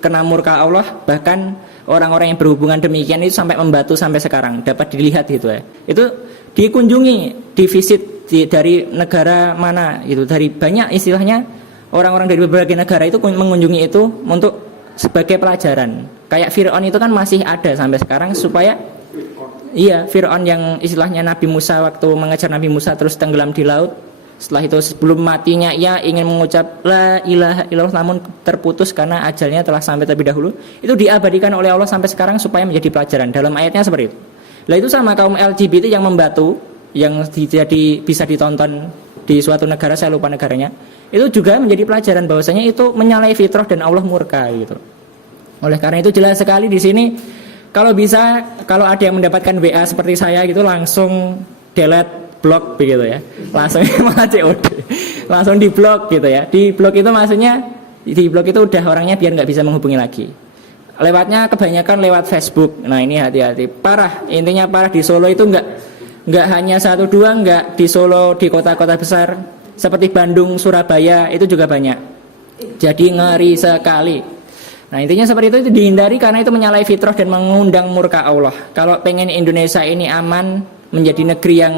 kena murka Allah, bahkan orang-orang yang berhubungan demikian itu sampai membatu sampai sekarang dapat dilihat gitu ya. Itu dikunjungi, divisit dari negara mana gitu, dari banyak istilahnya orang-orang dari berbagai negara itu mengunjungi itu untuk sebagai pelajaran. Kayak Fir'aun itu kan masih ada sampai sekarang supaya Fir'aun yang istilahnya Nabi Musa waktu mengejar Nabi Musa terus tenggelam di laut. Setelah itu sebelum matinya ia ingin mengucap la ilaha illallah namun terputus karena ajalnya telah sampai terlebih dahulu. Itu diabadikan oleh Allah sampai sekarang supaya menjadi pelajaran. Dalam ayatnya seperti itu. Lah itu sama kaum LGBT yang membatu, yang bisa ditonton di suatu negara, saya lupa negaranya. Itu juga menjadi pelajaran bahwasanya itu menyalahi fitrah dan Allah murka gitu. Oleh karena itu jelas sekali di sini kalau bisa, kalau ada yang mendapatkan WA seperti saya gitu langsung delete, blok begitu ya, langsung malah COD, langsung di blok gitu ya. Di blok itu maksudnya di blok itu udah orangnya biar nggak bisa menghubungi lagi. Lewatnya kebanyakan lewat Facebook. Nah ini hati-hati, parah, intinya parah. Di Solo itu nggak hanya 1-2, nggak di Solo, di kota-kota besar seperti Bandung, Surabaya itu juga banyak. Jadi ngeri sekali. Nah intinya seperti itu dihindari karena itu menyalahi fitrah dan mengundang murka Allah. Kalau pengen Indonesia ini aman, menjadi negeri yang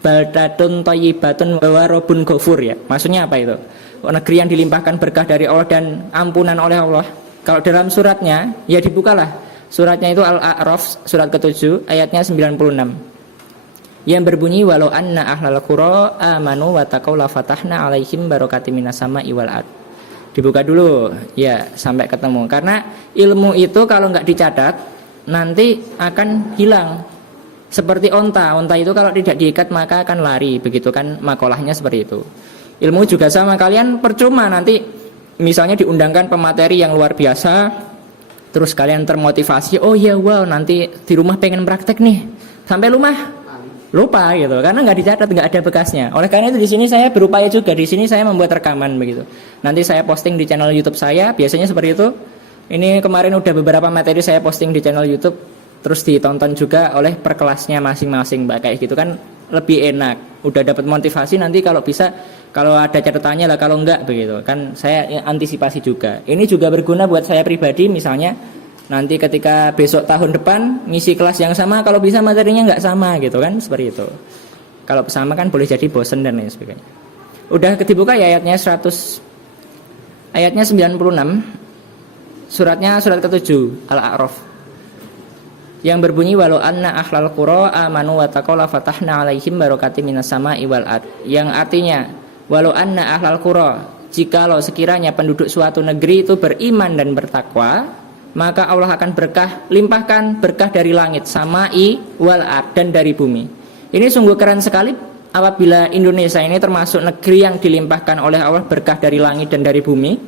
baldatun thayyibatun wa rabbun ghafur ya. Maksudnya apa itu? Negeri yang dilimpahkan berkah dari Allah dan ampunan oleh Allah. Kalau dalam suratnya ya dibukalah. Suratnya itu Al-A'raf surat ke-7 ayatnya 96. Yang berbunyi walau anna ahlal qura amanu wa taqaw la fatahna alaihim barakatim minas sama'i wal ard. Dibuka dulu ya sampai ketemu. Karena ilmu itu kalau nggak dicatat nanti akan hilang. Seperti onta itu kalau tidak diikat maka akan lari, begitu kan makolahnya seperti itu. Ilmu juga sama, kalian percuma nanti misalnya diundangkan pemateri yang luar biasa, terus kalian termotivasi, oh ya wow nanti di rumah pengen praktek nih, sampai rumah lupa gitu, karena nggak dicatat, nggak ada bekasnya. Oleh karena itu di sini saya berupaya juga, di sini saya membuat rekaman begitu. Nanti saya posting di channel YouTube saya, biasanya seperti itu. Ini kemarin udah beberapa materi saya posting di channel YouTube, terus ditonton juga oleh perkelasnya masing-masing, Mbak, kayak gitu kan lebih enak. Udah dapat motivasi, nanti kalau bisa, kalau ada catatannya lah, kalau enggak begitu kan saya antisipasi juga. Ini juga berguna buat saya pribadi, misalnya nanti ketika besok tahun depan ngisi kelas yang sama, kalau bisa materinya nggak sama gitu kan, seperti itu. Kalau sama kan boleh jadi bosen dan lain sebagainya. Udah dibuka ya ayatnya 96, suratnya surat ke-7 Al-A'raf, yang berbunyi walau anna ahlal qura amanu wa taqaw la fatahna 'alaihim barakatim minas sama'i wal ard, yang artinya walau anna ahlal qura, jikalau sekiranya penduduk suatu negeri itu beriman dan bertakwa, maka Allah akan limpahkan berkah dari langit, sama'i wal ard, dan dari bumi. Ini sungguh keren sekali apabila Indonesia ini termasuk negeri yang dilimpahkan oleh Allah berkah dari langit dan dari bumi.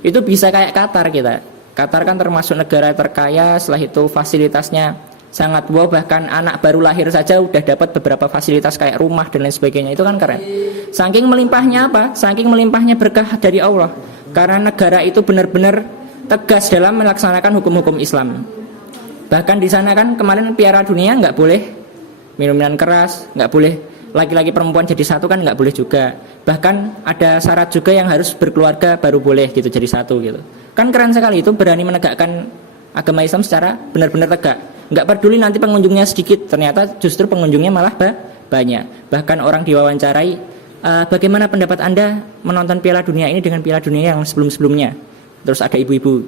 Itu bisa kayak Qatar kita. Qatar kan termasuk negara terkaya, setelah itu fasilitasnya sangat wow, bahkan anak baru lahir saja udah dapat beberapa fasilitas kayak rumah dan lain sebagainya. Itu kan keren. Saking melimpahnya apa? Saking melimpahnya berkah dari Allah. Karena negara itu benar-benar tegas dalam melaksanakan hukum-hukum Islam. Bahkan di sana kan kemarin Piala Dunia nggak boleh minuman keras, nggak boleh laki-laki perempuan jadi satu kan nggak boleh juga. Bahkan ada syarat juga yang harus berkeluarga baru boleh gitu jadi satu gitu. Kan keren sekali, itu berani menegakkan agama Islam secara benar-benar tegak. Nggak peduli nanti pengunjungnya sedikit, ternyata justru pengunjungnya malah banyak. Bahkan orang diwawancarai, bagaimana pendapat Anda menonton Piala Dunia ini dengan Piala Dunia yang sebelum-sebelumnya? Terus ada ibu-ibu,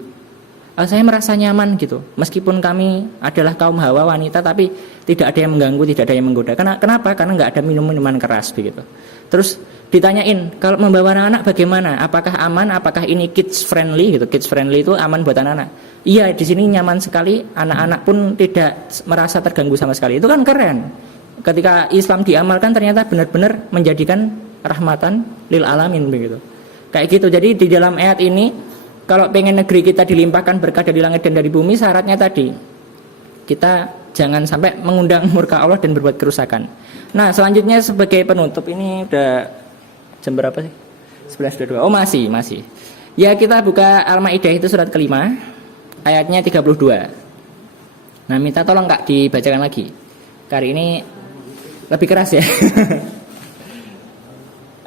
saya merasa nyaman gitu, meskipun kami adalah kaum hawa wanita, tapi tidak ada yang mengganggu, tidak ada yang menggoda. Kenapa? Karena nggak ada minuman keras begitu. Terus ditanyain, kalau membawa anak-anak bagaimana? Apakah aman? Apakah ini kids friendly gitu? Kids friendly itu aman buat anak-anak. Iya, di sini nyaman sekali, anak-anak pun tidak merasa terganggu sama sekali. Itu kan keren. Ketika Islam diamalkan ternyata benar-benar menjadikan rahmatan lil alamin begitu. Kayak gitu. Jadi di dalam ayat ini, kalau pengen negeri kita dilimpahkan berkah dari langit dan dari bumi, syaratnya tadi kita jangan sampai mengundang murka Allah dan berbuat kerusakan. Nah, selanjutnya sebagai penutup, ini udah jam berapa sih? 11.22. Oh, masih. Ya, kita buka Al-Maidah itu surat kelima, ayatnya 32. Nah, minta tolong Kak dibacakan lagi. Kali ini lebih keras ya.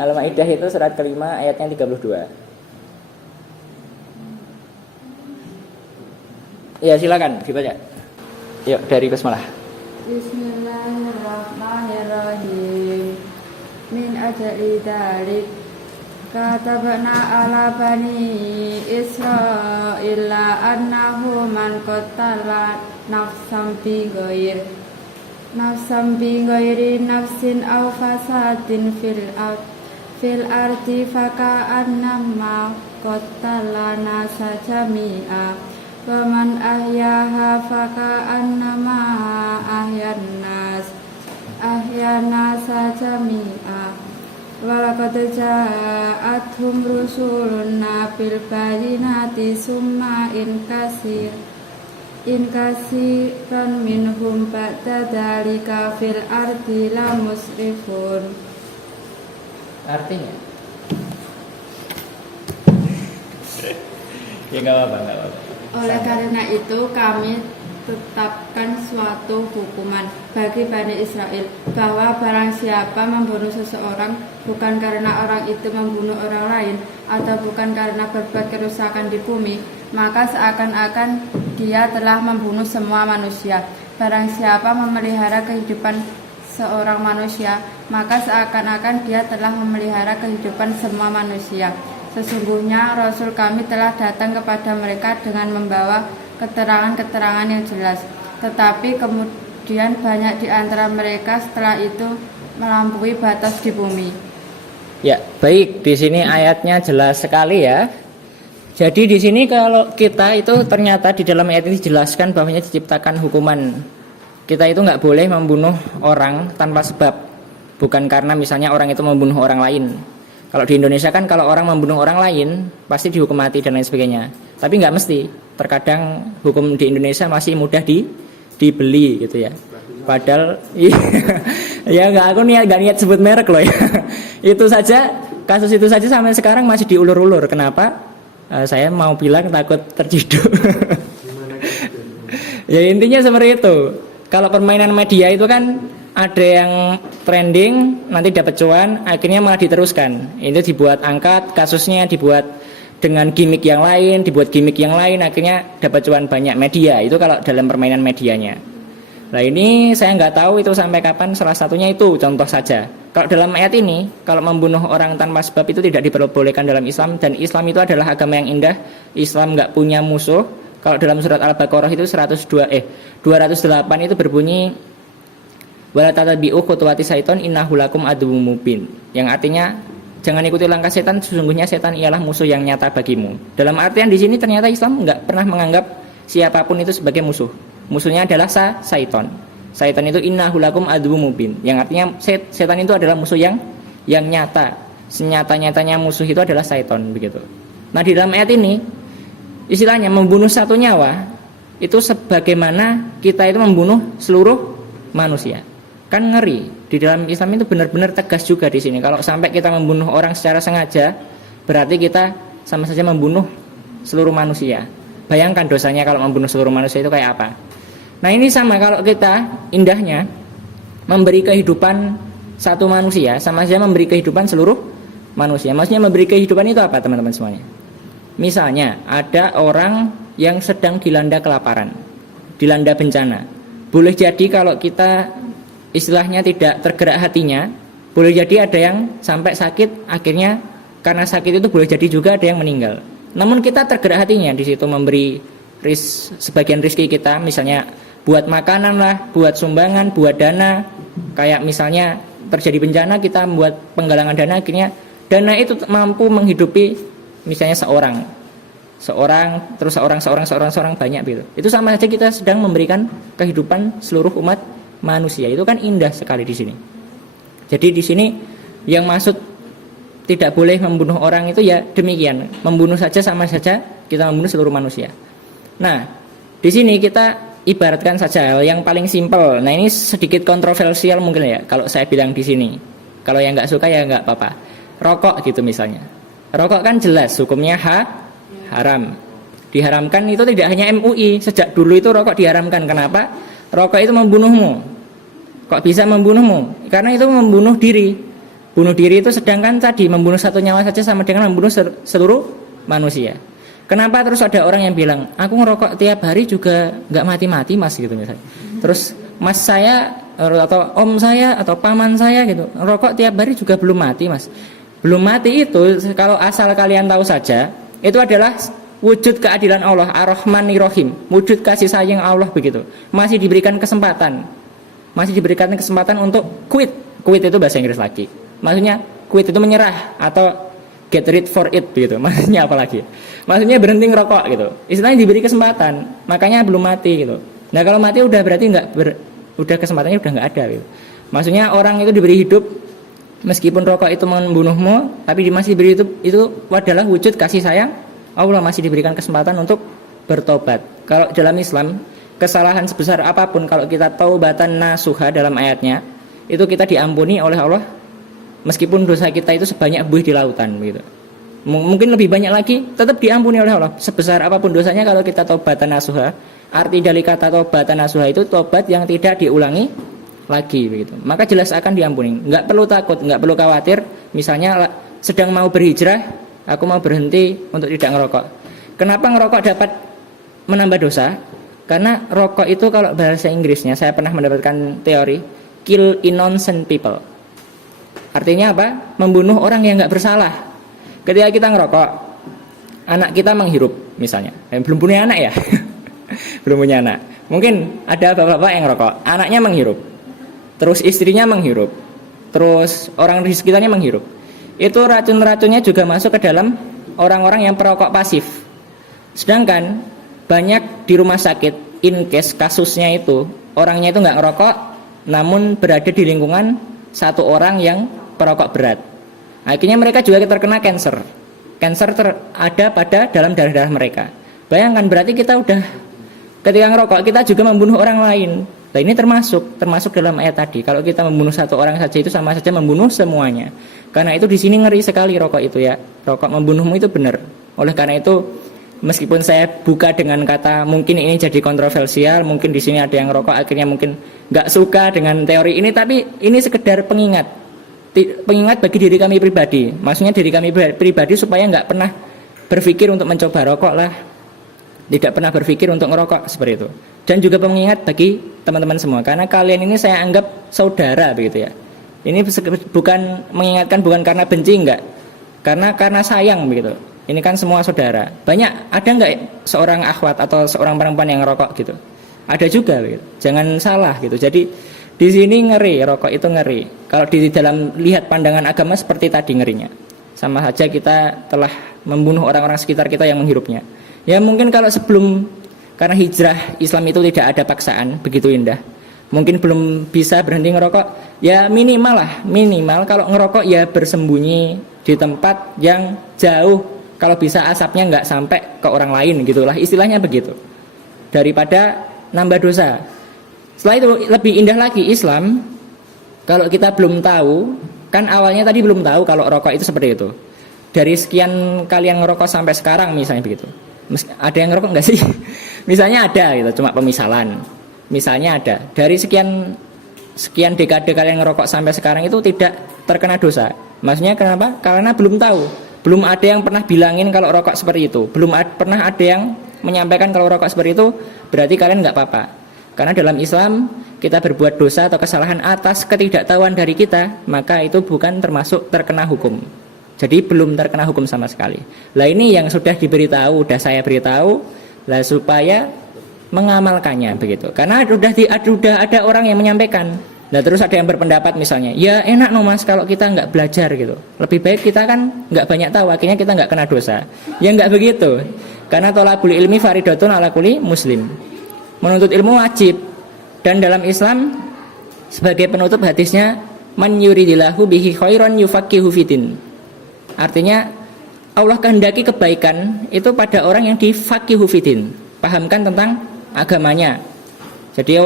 Al-Maidah itu surat kelima, ayatnya 32. Ya, silakan dibaca. Yuk, dari basmalah. Bismillahirrahmanirrahim. Min ajli dzalik katabna ala bani Israila annahu man qatala nafsan bi ghairi nafsin aw fasadin fil ardi faka'annama qatala nasa jami'a wa man ahyaha faka'annama ahyana jami'a wa laqad ja'atuhum rusuluna bil bayyinati summa in kasiran minhum ba'da dzalika fil ardi la musrifun. Artinya ya nggak apa-apa. Oleh karena itu kami tetapkan suatu hukuman bagi Bani Israel, bahwa barang siapa membunuh seseorang bukan karena orang itu membunuh orang lain atau bukan karena berbuat kerusakan di bumi, maka seakan-akan dia telah membunuh semua manusia. Barang siapa memelihara kehidupan seorang manusia, maka seakan-akan dia telah memelihara kehidupan semua manusia. Sesungguhnya Rasul kami telah datang kepada mereka dengan membawa keterangan-keterangan yang jelas, tetapi kemudian banyak di antara mereka setelah itu melampaui batas di bumi. Ya, baik, di sini ayatnya jelas sekali ya. Jadi di sini kalau kita itu ternyata di dalam ayat ini dijelaskan bahwanya diciptakan hukuman. Kita itu nggak boleh membunuh orang tanpa sebab, bukan karena misalnya orang itu membunuh orang lain. Kalau di Indonesia kan kalau orang membunuh orang lain pasti dihukum mati dan lain sebagainya. Tapi nggak mesti. Terkadang hukum di Indonesia masih mudah dibeli gitu ya. Padahal ya nggak, aku nggak niat sebut merek loh ya. Itu saja, kasus itu saja sampai sekarang masih diulur-ulur. Kenapa? Saya mau bilang takut terciduk. Ya intinya seperti itu. Kalau permainan media itu kan ada yang trending, nanti dapat cuan, akhirnya malah diteruskan. Itu dibuat angkat, kasusnya dibuat dengan gimmick yang lain, akhirnya dapat cuan banyak. Media itu kalau dalam permainan medianya. Nah ini saya nggak tahu itu sampai kapan, salah satunya itu contoh saja. Kalau dalam ayat ini, kalau membunuh orang tanpa sebab itu tidak diperbolehkan dalam Islam, dan Islam itu adalah agama yang indah. Islam nggak punya musuh. Kalau dalam surat Al-Baqarah itu 208 itu berbunyi wala tatabi'u khutuwati syaiton innahu lakum aduwwum mubin. Yang artinya jangan ikuti langkah setan, sesungguhnya setan ialah musuh yang nyata bagimu. Dalam artian di sini ternyata Islam nggak pernah menganggap siapapun itu sebagai musuh. Musuhnya adalah syaiton. Syaitan itu innahu lakum aduwwum mubin. Yang artinya setan itu adalah musuh yang nyata. Senyata-nyatanya musuh itu adalah syaiton begitu. Nah, di dalam ayat ini istilahnya membunuh satu nyawa itu sebagaimana kita itu membunuh seluruh manusia. Kan ngeri. Di dalam Islam itu benar-benar tegas juga di sini. Kalau sampai kita membunuh orang secara sengaja, berarti kita sama saja membunuh seluruh manusia. Bayangkan dosanya kalau membunuh seluruh manusia itu kayak apa. Nah ini sama, kalau kita indahnya memberi kehidupan satu manusia sama saja memberi kehidupan seluruh manusia. Maksudnya memberi kehidupan itu apa teman-teman semuanya? Misalnya ada orang yang sedang dilanda kelaparan, dilanda bencana. Boleh jadi kalau kita istilahnya tidak tergerak hatinya, boleh jadi ada yang sampai sakit, akhirnya karena sakit itu boleh jadi juga ada yang meninggal. Namun kita tergerak hatinya di situ memberi sebagian rezeki kita, misalnya buat makanan lah, buat sumbangan, buat dana. Kayak misalnya terjadi bencana, kita membuat penggalangan dana, akhirnya dana itu mampu menghidupi misalnya seorang banyak gitu. Itu sama saja kita sedang memberikan kehidupan seluruh umat manusia. Itu kan indah sekali di sini. Jadi di sini yang maksud tidak boleh membunuh orang itu ya demikian. Membunuh saja sama saja kita membunuh seluruh manusia. Nah, di sini kita ibaratkan saja yang paling simpel. Nah, ini sedikit kontroversial mungkin ya kalau saya bilang di sini. Kalau yang nggak suka ya nggak apa-apa. Rokok gitu misalnya. Rokok kan jelas hukumnya haram. Diharamkan itu tidak hanya MUI, sejak dulu itu rokok diharamkan. Kenapa? Rokok itu membunuhmu. Kok bisa membunuhmu? Karena itu membunuh diri. Bunuh diri itu sedangkan tadi membunuh satu nyawa saja sama dengan membunuh seluruh manusia. Kenapa terus ada orang yang bilang, aku ngerokok tiap hari juga nggak mati-mati mas gitu misalnya. Terus mas saya atau om saya atau paman saya gitu, ngerokok tiap hari juga belum mati mas. Belum mati itu kalau asal kalian tahu saja, itu adalah wujud keadilan Allah, Ar-Rahmanir-Rahim, wujud kasih sayang Allah begitu. Masih diberikan kesempatan untuk quit. Quit itu bahasa Inggris lagi. Maksudnya quit itu menyerah atau get rid for it begitu. Maksudnya apa lagi? Maksudnya berhenti ngerokok gitu. Istilahnya diberi kesempatan, makanya belum mati gitu. Nah kalau mati udah berarti udah kesempatannya udah nggak ada gitu. Maksudnya orang itu diberi hidup meskipun rokok itu membunuhmu, tapi masih diberi itu adalah wujud kasih sayang Allah, masih diberikan kesempatan untuk bertobat. Kalau dalam Islam, kesalahan sebesar apapun kalau kita taubatan nasuha dalam ayatnya, itu kita diampuni oleh Allah meskipun dosa kita itu sebanyak buih di lautan gitu. Mungkin lebih banyak lagi, tetap diampuni oleh Allah sebesar apapun dosanya kalau kita taubatan nasuha. Arti dari kata taubatan nasuha itu tobat yang tidak diulangi lagi begitu. Maka jelas akan diampuni. Enggak perlu takut, enggak perlu khawatir. Misalnya sedang mau berhijrah, aku mau berhenti untuk tidak ngerokok. Kenapa ngerokok dapat menambah dosa? Karena rokok itu kalau bahasa Inggrisnya saya pernah mendapatkan teori kill innocent people. Artinya apa? Membunuh orang yang enggak bersalah. Ketika kita ngerokok, anak kita menghirup misalnya. Belum punya anak ya? Belum punya anak. Mungkin ada bapak-bapak yang ngerokok, anaknya menghirup. Terus istrinya menghirup, terus orang di sekitarnya menghirup. Itu racun-racunnya juga masuk ke dalam orang-orang yang perokok pasif. Sedangkan banyak di rumah sakit, in case kasusnya itu orangnya itu nggak ngerokok, namun berada di lingkungan satu orang yang perokok berat. Akhirnya mereka juga terkena cancer. Cancer ada pada dalam darah-darah mereka. Bayangkan berarti kita udah ketika ngerokok kita juga membunuh orang lain. Nah, ini termasuk dalam ayat tadi. Kalau kita membunuh satu orang saja itu sama saja membunuh semuanya. Karena itu di sini ngeri sekali rokok itu ya. Rokok membunuhmu itu benar. Oleh karena itu meskipun saya buka dengan kata mungkin ini jadi kontroversial, mungkin di sini ada yang rokok akhirnya mungkin nggak suka dengan teori ini, tapi ini sekedar pengingat bagi diri kami pribadi. Maksudnya diri kami pribadi supaya nggak pernah berpikir untuk mencoba rokok lah, tidak pernah berpikir untuk ngerokok seperti itu. Dan juga pengingat bagi teman-teman semua, karena kalian ini saya anggap saudara begitu ya. Ini bukan mengingatkan, bukan karena benci, enggak, karena sayang begitu. Ini kan semua saudara. Banyak, ada enggak seorang akhwat atau seorang perempuan yang ngerokok gitu? Ada juga gitu. Jangan salah gitu. Jadi di sini ngeri, rokok itu ngeri. Kalau di dalam lihat pandangan agama seperti tadi ngerinya. Sama saja kita telah membunuh orang-orang sekitar kita yang menghirupnya. Ya mungkin kalau sebelum, karena hijrah Islam itu tidak ada paksaan begitu indah, mungkin belum bisa berhenti ngerokok. Ya minimal kalau ngerokok ya bersembunyi di tempat yang jauh, kalau bisa asapnya nggak sampai ke orang lain gitulah, istilahnya begitu, daripada nambah dosa. Setelah itu lebih indah lagi Islam. Kalau kita belum tahu, kan awalnya tadi belum tahu kalau rokok itu seperti itu. Dari sekian kalian ngerokok sampai sekarang misalnya begitu, ada yang ngerokok nggak sih? Misalnya ada gitu, cuma pemisalan. Misalnya ada, dari sekian dekade kalian ngerokok sampai sekarang itu tidak terkena dosa. Maksudnya kenapa? Karena belum tahu. Belum ada yang pernah bilangin kalau rokok seperti itu. Belum pernah ada yang menyampaikan kalau rokok seperti itu, berarti kalian nggak apa-apa. Karena dalam Islam kita berbuat dosa atau kesalahan atas ketidaktahuan dari kita, maka itu bukan termasuk terkena hukum. Jadi belum terkena hukum sama sekali. Lah ini yang sudah diberitahu, sudah saya beritahu, lah supaya mengamalkannya begitu. Karena sudah ada orang yang menyampaikan. Nah terus ada yang berpendapat misalnya, ya enak no mas kalau kita nggak belajar gitu. Lebih baik kita kan nggak banyak tahu, akhirnya kita nggak kena dosa. Ya nggak begitu. Karena thalabul ilmi faridatun ala kulli muslim. Menuntut ilmu wajib. Dan dalam Islam sebagai penutup hadisnya, man yuridillahu bihi khairan yufaqihu fiddin. Artinya Allah kehendaki kebaikan itu pada orang yang difaqihu fiddin, pahamkan tentang agamanya. Jadi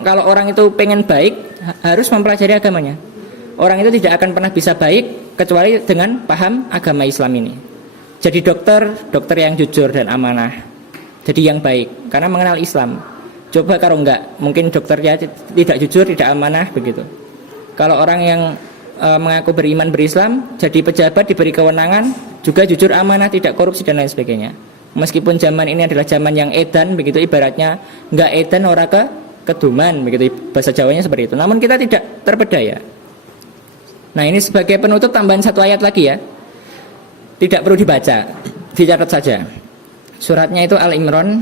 kalau orang itu pengen baik harus mempelajari agamanya. Orang itu tidak akan pernah bisa baik kecuali dengan paham agama Islam ini. Jadi dokter yang jujur dan amanah. Jadi yang baik karena mengenal Islam. Coba kalau enggak, mungkin dokternya tidak jujur, tidak amanah begitu. Kalau orang yang mengaku beriman berislam, jadi pejabat diberi kewenangan, juga jujur amanah, tidak korupsi dan lain sebagainya. Meskipun zaman ini adalah zaman yang edan begitu, ibaratnya enggak edan ora keduman begitu, bahasa Jawanya seperti itu. Namun kita tidak terpedaya. Nah ini sebagai penutup tambahan satu ayat lagi ya. Tidak perlu dibaca, dicatat saja. Suratnya itu Al-Imran,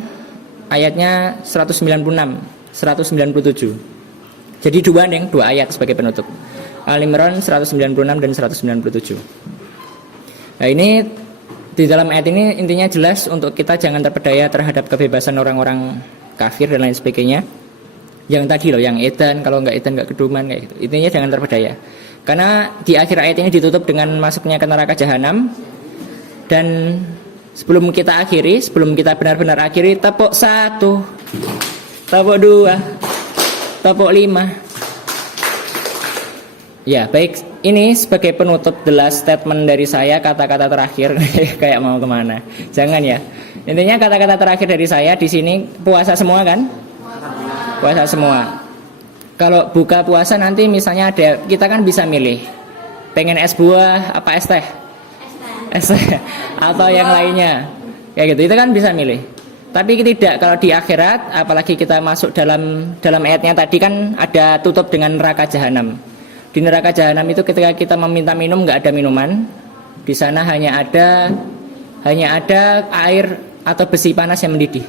ayatnya 196, 197. Jadi dua ayat sebagai penutup. Al-Imran 196 dan 197. Nah ini di dalam ayat ini intinya jelas untuk kita jangan terpedaya terhadap kebebasan orang-orang kafir dan lain sebagainya. Yang tadi loh, yang edan, kalau nggak edan nggak keduman kayak gitu. Intinya jangan terpedaya. Karena di akhir ayat ini ditutup dengan masuknya ke neraka jahanam. Dan sebelum kita benar-benar akhiri, tepuk 1, tepuk 2, tepuk 5. Ya baik, ini sebagai penutup the last statement dari saya, kata-kata terakhir. Kayak mau kemana? Jangan ya. Intinya kata-kata terakhir dari saya di sini, puasa semua kan? Puasa semua. Kalau buka puasa nanti misalnya kita kan bisa milih, pengen es buah apa es teh? Es teh atau yang lainnya. Kayak gitu, itu kan bisa milih. Tapi tidak, kalau di akhirat, apalagi kita masuk dalam ayatnya tadi kan ada tutup dengan neraka jahanam. Di neraka jahanam itu ketika kita meminta minum nggak ada minuman. Di sana hanya ada air atau besi panas yang mendidih.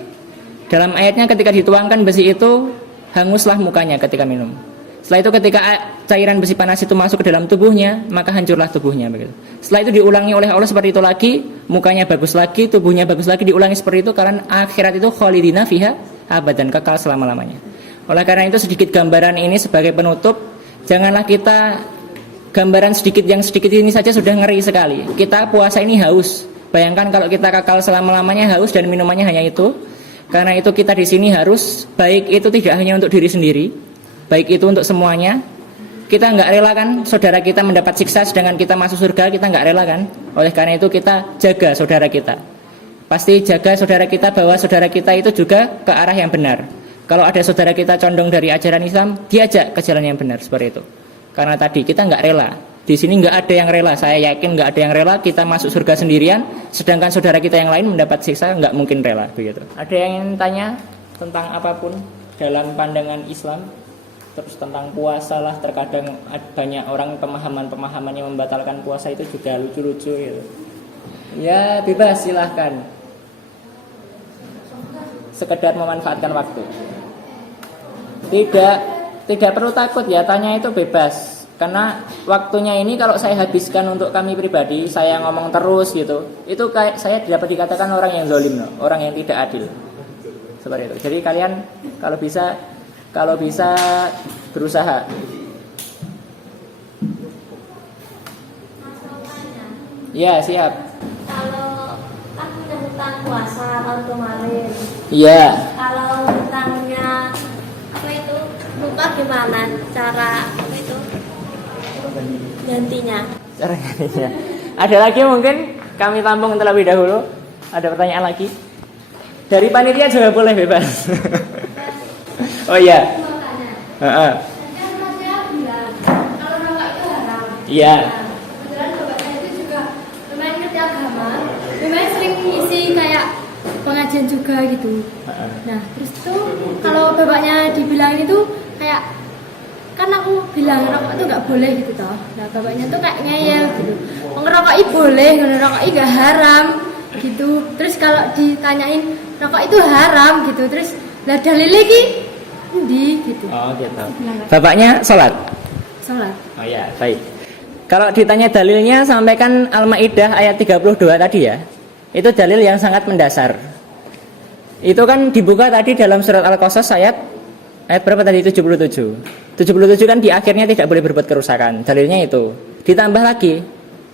Dalam ayatnya ketika dituangkan besi itu, hanguslah mukanya ketika minum. Setelah itu ketika cairan besi panas itu masuk ke dalam tubuhnya, maka hancurlah tubuhnya begitu. Setelah itu diulangi oleh Allah seperti itu lagi, mukanya bagus lagi, tubuhnya bagus lagi, diulangi seperti itu karena akhirat itu khalidina fiha abadan, kekal selama-lamanya. Oleh karena itu sedikit gambaran ini sebagai penutup. Janganlah kita gambaran sedikit ini saja sudah ngeri sekali. Kita puasa ini haus. Bayangkan kalau kita kekal selama-lamanya haus dan minumannya hanya itu. Karena itu kita di sini harus baik itu tidak hanya untuk diri sendiri, baik itu untuk semuanya. Kita nggak rela kan saudara kita mendapat siksa sedangkan kita masuk surga, kita nggak rela kan. Oleh karena itu kita jaga saudara kita. Pasti jaga saudara kita bahwa saudara kita itu juga ke arah yang benar. Kalau ada saudara kita condong dari ajaran Islam, diajak ke jalan yang benar seperti itu. Karena tadi kita nggak rela. Di sini nggak ada yang rela. Saya yakin nggak ada yang rela kita masuk surga sendirian, sedangkan saudara kita yang lain mendapat siksa, nggak mungkin rela begitu. Ada yang ingin tanya tentang apapun dalam pandangan Islam? Terus tentang puasa lah, terkadang banyak orang pemahaman yang membatalkan puasa itu juga lucu-lucu gitu. Ya bebas, silahkan. Sekedar memanfaatkan waktu. Tidak perlu takut ya, tanya itu bebas. Karena waktunya ini kalau saya habiskan untuk kami pribadi, saya ngomong terus gitu, itu kayak saya dapat dikatakan orang yang zalim, orang yang tidak adil. Seperti itu. Jadi kalian kalau bisa berusaha. Ya, siap. Kalau kan punya hutang puasa tahun kemarin. Iya. Kalau hutangnya apa itu lupa gimana cara apa itu gantinya? Cara gantinya. Ada lagi mungkin kami tampung terlebih dahulu. Ada pertanyaan lagi? Dari panitia juga boleh bebas. Oh iya. Heeh. Kalau rokok itu haram. Iya. Kebetulan bapaknya itu juga lumayan ngerti agama, lumayan sering ngisi kayak pengajian juga gitu. Nah terus tuh kalau bapaknya dibilang itu kayak, kan aku bilang rokok itu nggak boleh gitu toh. Nah bapaknya tuh kayak ngeyel gitu, ngerokok boleh, ngerokok nggak haram gitu. Terus kalau ditanyain rokok itu haram gitu, terus lah dalil lagi di gitu. Oh gitu. Bapaknya sholat? Sholat. Oh ya, baik. Kalau ditanya dalilnya, sampaikan Al-Maidah ayat 32 tadi ya. Itu dalil yang sangat mendasar. Itu kan dibuka tadi dalam surat Al-Qasas ayat berapa tadi? 77. 77 kan di akhirnya tidak boleh berbuat kerusakan. Dalilnya itu. Ditambah lagi,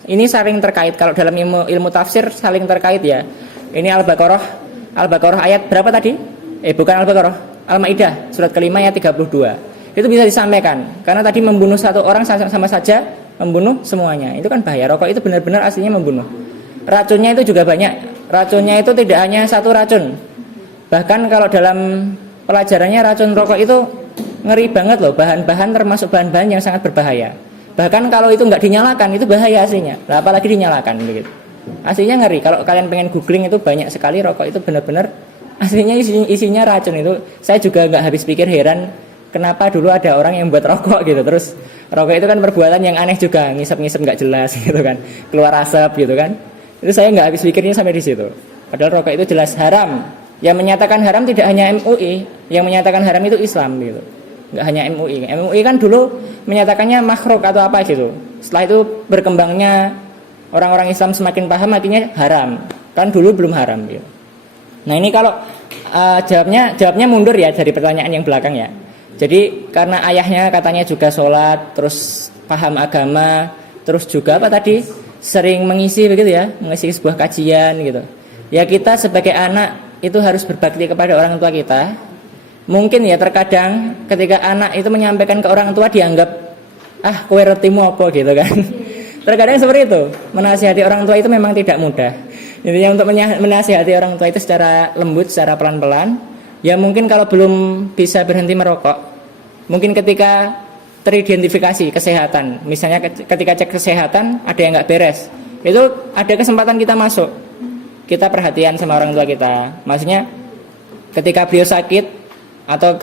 ini saling terkait. Kalau dalam ilmu tafsir saling terkait ya. Ini Al-Baqarah ayat berapa tadi? Bukan Al-Baqarah, Al-Maidah surat kelima ayat 32. Itu bisa disampaikan. Karena tadi membunuh satu orang sama saja membunuh semuanya. Itu kan bahaya. Rokok itu benar-benar aslinya membunuh. Racunnya itu juga banyak. Racunnya itu tidak hanya satu racun. Bahkan kalau dalam pelajarannya racun rokok itu ngeri banget loh. Bahan-bahan termasuk bahan-bahan yang sangat berbahaya. Bahkan kalau itu nggak dinyalakan itu bahaya aslinya. Nah, apalagi dinyalakan begitu. Aslinya ngeri. Kalau kalian pengen googling itu banyak sekali rokok itu benar-benar aslinya isinya racun itu. Saya juga nggak habis pikir, heran kenapa dulu ada orang yang buat rokok gitu. Terus rokok itu kan perbuatan yang aneh juga, ngisep-ngisep nggak jelas gitu kan, keluar asap gitu kan. Itu saya nggak habis pikirnya sampai di situ. Padahal rokok itu jelas haram. Yang menyatakan haram tidak hanya MUI, yang menyatakan haram itu Islam gitu. Nggak hanya MUI. MUI kan dulu menyatakannya makruh atau apa gitu. Setelah itu berkembangnya orang-orang Islam semakin paham, akhirnya haram. Kan dulu belum haram gitu. Nah ini kalau jawabnya mundur ya dari pertanyaan yang belakang ya. Jadi karena ayahnya katanya juga sholat, terus paham agama, terus juga apa tadi sering mengisi begitu ya, mengisi sebuah kajian gitu. Ya kita sebagai anak itu harus berbakti kepada orang tua kita. Mungkin ya terkadang ketika anak itu menyampaikan ke orang tua dianggap kowe retimu apa gitu kan. Terkadang seperti itu. Menasihati orang tua itu memang tidak mudah. Intinya untuk menasihati orang tua itu secara lembut, secara pelan-pelan. Ya mungkin kalau belum bisa berhenti merokok, mungkin ketika teridentifikasi kesehatan, misalnya ketika cek kesehatan ada yang nggak beres, itu ada kesempatan kita masuk, kita perhatian sama orang tua kita. Maksudnya ketika beliau sakit atau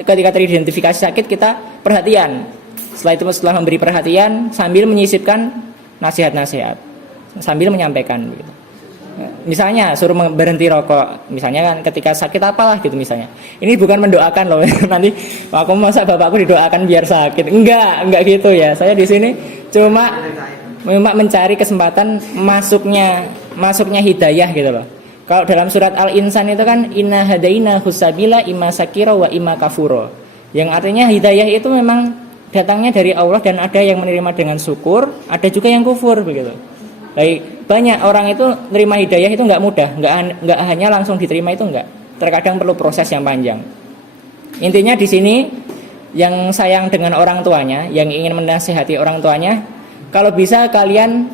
ketika teridentifikasi sakit, kita perhatian. Setelah memberi perhatian sambil menyisipkan nasihat-nasihat, sambil menyampaikan gitu. Misalnya suruh berhenti rokok, misalnya kan ketika sakit apalah gitu misalnya. Ini bukan mendoakan loh. Nanti aku masa bapakku didoakan biar sakit. Enggak gitu ya. Saya di sini cuma mencari kesempatan masuknya hidayah gitu loh. Kalau dalam surat Al-Insan itu kan inna hadaina husabila imma sakira wa imma kafuro. Yang artinya hidayah itu memang datangnya dari Allah dan ada yang menerima dengan syukur, ada juga yang kufur begitu. Baik, banyak orang itu terima hidayah itu nggak mudah, nggak hanya langsung diterima itu nggak. terkadang perlu proses yang panjang. Intinya di sini yang sayang dengan orang tuanya, yang ingin menasihati orang tuanya, kalau bisa kalian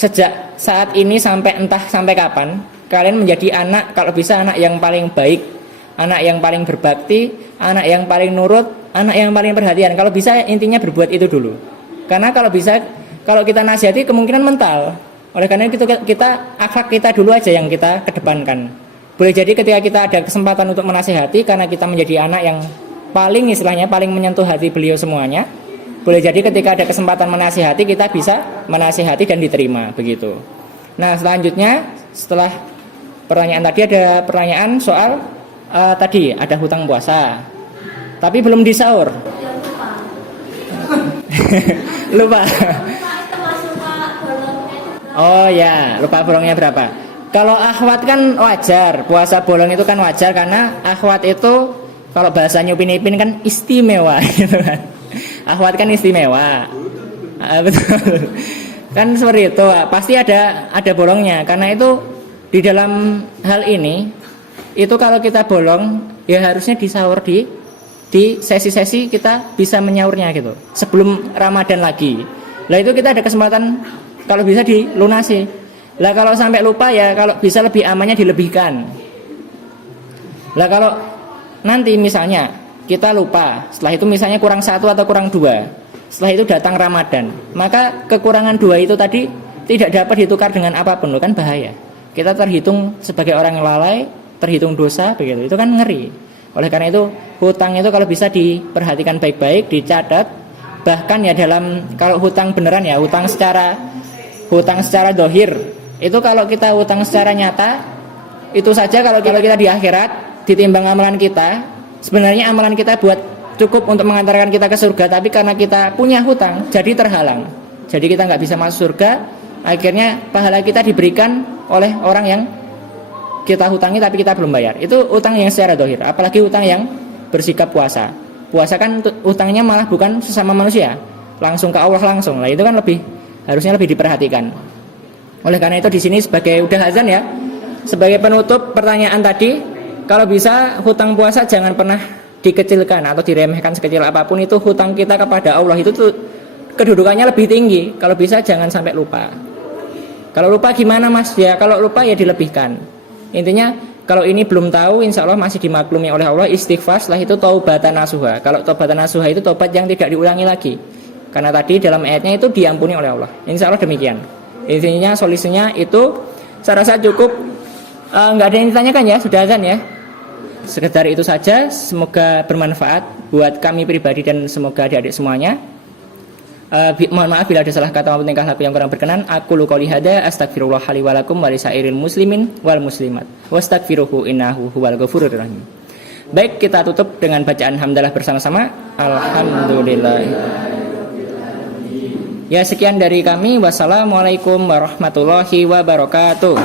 sejak saat ini sampai entah sampai kapan, kalian menjadi anak, kalau bisa anak yang paling baik, anak yang paling berbakti, anak yang paling nurut, anak yang paling perhatian. Kalau bisa intinya berbuat itu dulu. Karena kalau bisa, kalau kita nasihati kemungkinan mental. Oleh karena itu kita akhlak kita dulu aja yang kita kedepankan. Boleh jadi ketika kita ada kesempatan untuk menasihati, karena kita menjadi anak yang paling istilahnya paling menyentuh hati beliau semuanya, boleh jadi ketika ada kesempatan menasihati, kita bisa menasihati dan diterima begitu. Nah selanjutnya setelah pertanyaan tadi ada pertanyaan soal tadi ada hutang puasa, tapi belum disaur. Lupa. Oh ya, lupa bolongnya berapa. Kalau akhwat kan wajar, puasa bolong itu kan wajar karena akhwat itu kalau bahasa Upin Ipin kan istimewa gitu kan. Akhwat kan istimewa. Betul. Kan seperti itu, pasti ada bolongnya. Karena itu di dalam hal ini itu kalau kita bolong ya harusnya disaur di sesi-sesi kita bisa menyaurnya gitu. Sebelum Ramadan lagi. Lah itu kita ada kesempatan kalau bisa dilunasi. Lah kalau sampai lupa ya kalau bisa lebih amannya dilebihkan. Lah kalau nanti misalnya kita lupa, setelah itu misalnya kurang 1 atau kurang 2, setelah itu datang Ramadan, maka kekurangan 2 itu tadi tidak dapat ditukar dengan apapun, loh kan bahaya. Kita terhitung sebagai orang yang lalai, terhitung dosa begitu, itu kan ngeri. Oleh karena itu hutang itu kalau bisa diperhatikan baik-baik, dicatat. Bahkan ya dalam kalau hutang beneran ya, hutang secara dohir, itu kalau kita hutang secara nyata, itu saja kalau kita di akhirat ditimbang amalan kita, sebenarnya amalan kita buat cukup untuk mengantarkan kita ke surga, tapi karena kita punya hutang jadi terhalang, jadi kita nggak bisa masuk surga. Akhirnya pahala kita diberikan oleh orang yang kita hutangi tapi kita belum bayar. Itu hutang yang secara dohir. Apalagi hutang yang bersikap puasa kan hutangnya malah bukan sesama manusia, langsung ke Allah langsung. Lah itu kan harusnya lebih diperhatikan. Oleh karena itu di sini sebagai udah azan ya, sebagai penutup pertanyaan tadi, kalau bisa hutang puasa jangan pernah dikecilkan atau diremehkan sekecil apapun. Itu hutang kita kepada Allah itu tuh kedudukannya lebih tinggi. Kalau bisa jangan sampai lupa. Kalau lupa gimana mas? Ya kalau lupa ya dilebihkan. Intinya kalau ini belum tahu, insya Allah masih dimaklumi oleh Allah, istighfar, setelah itu taubatan nasuha. Kalau taubatan nasuha itu taubat yang tidak diulangi lagi. Karena tadi dalam ayatnya itu diampuni oleh Allah. Insya Allah demikian. Intinya solusinya itu saya rasa cukup. Nggak ada yang ditanyakan ya, sudah azan ya. Sekedar itu saja. Semoga bermanfaat buat kami pribadi dan semoga adik-adik semuanya. Mohon maaf bila ada salah kata maupun tingkah laku yang kurang berkenan. Aku qouli hada astagfirullah li wa lakum wa lisairil muslimin wal muslimat wastaghfiruhu innahu huwal ghafurur rahim. Baik, kita tutup dengan bacaan hamdalah bersama-sama. Alhamdulillah. Ya sekian dari kami. Wassalamualaikum warahmatullahi wabarakatuh.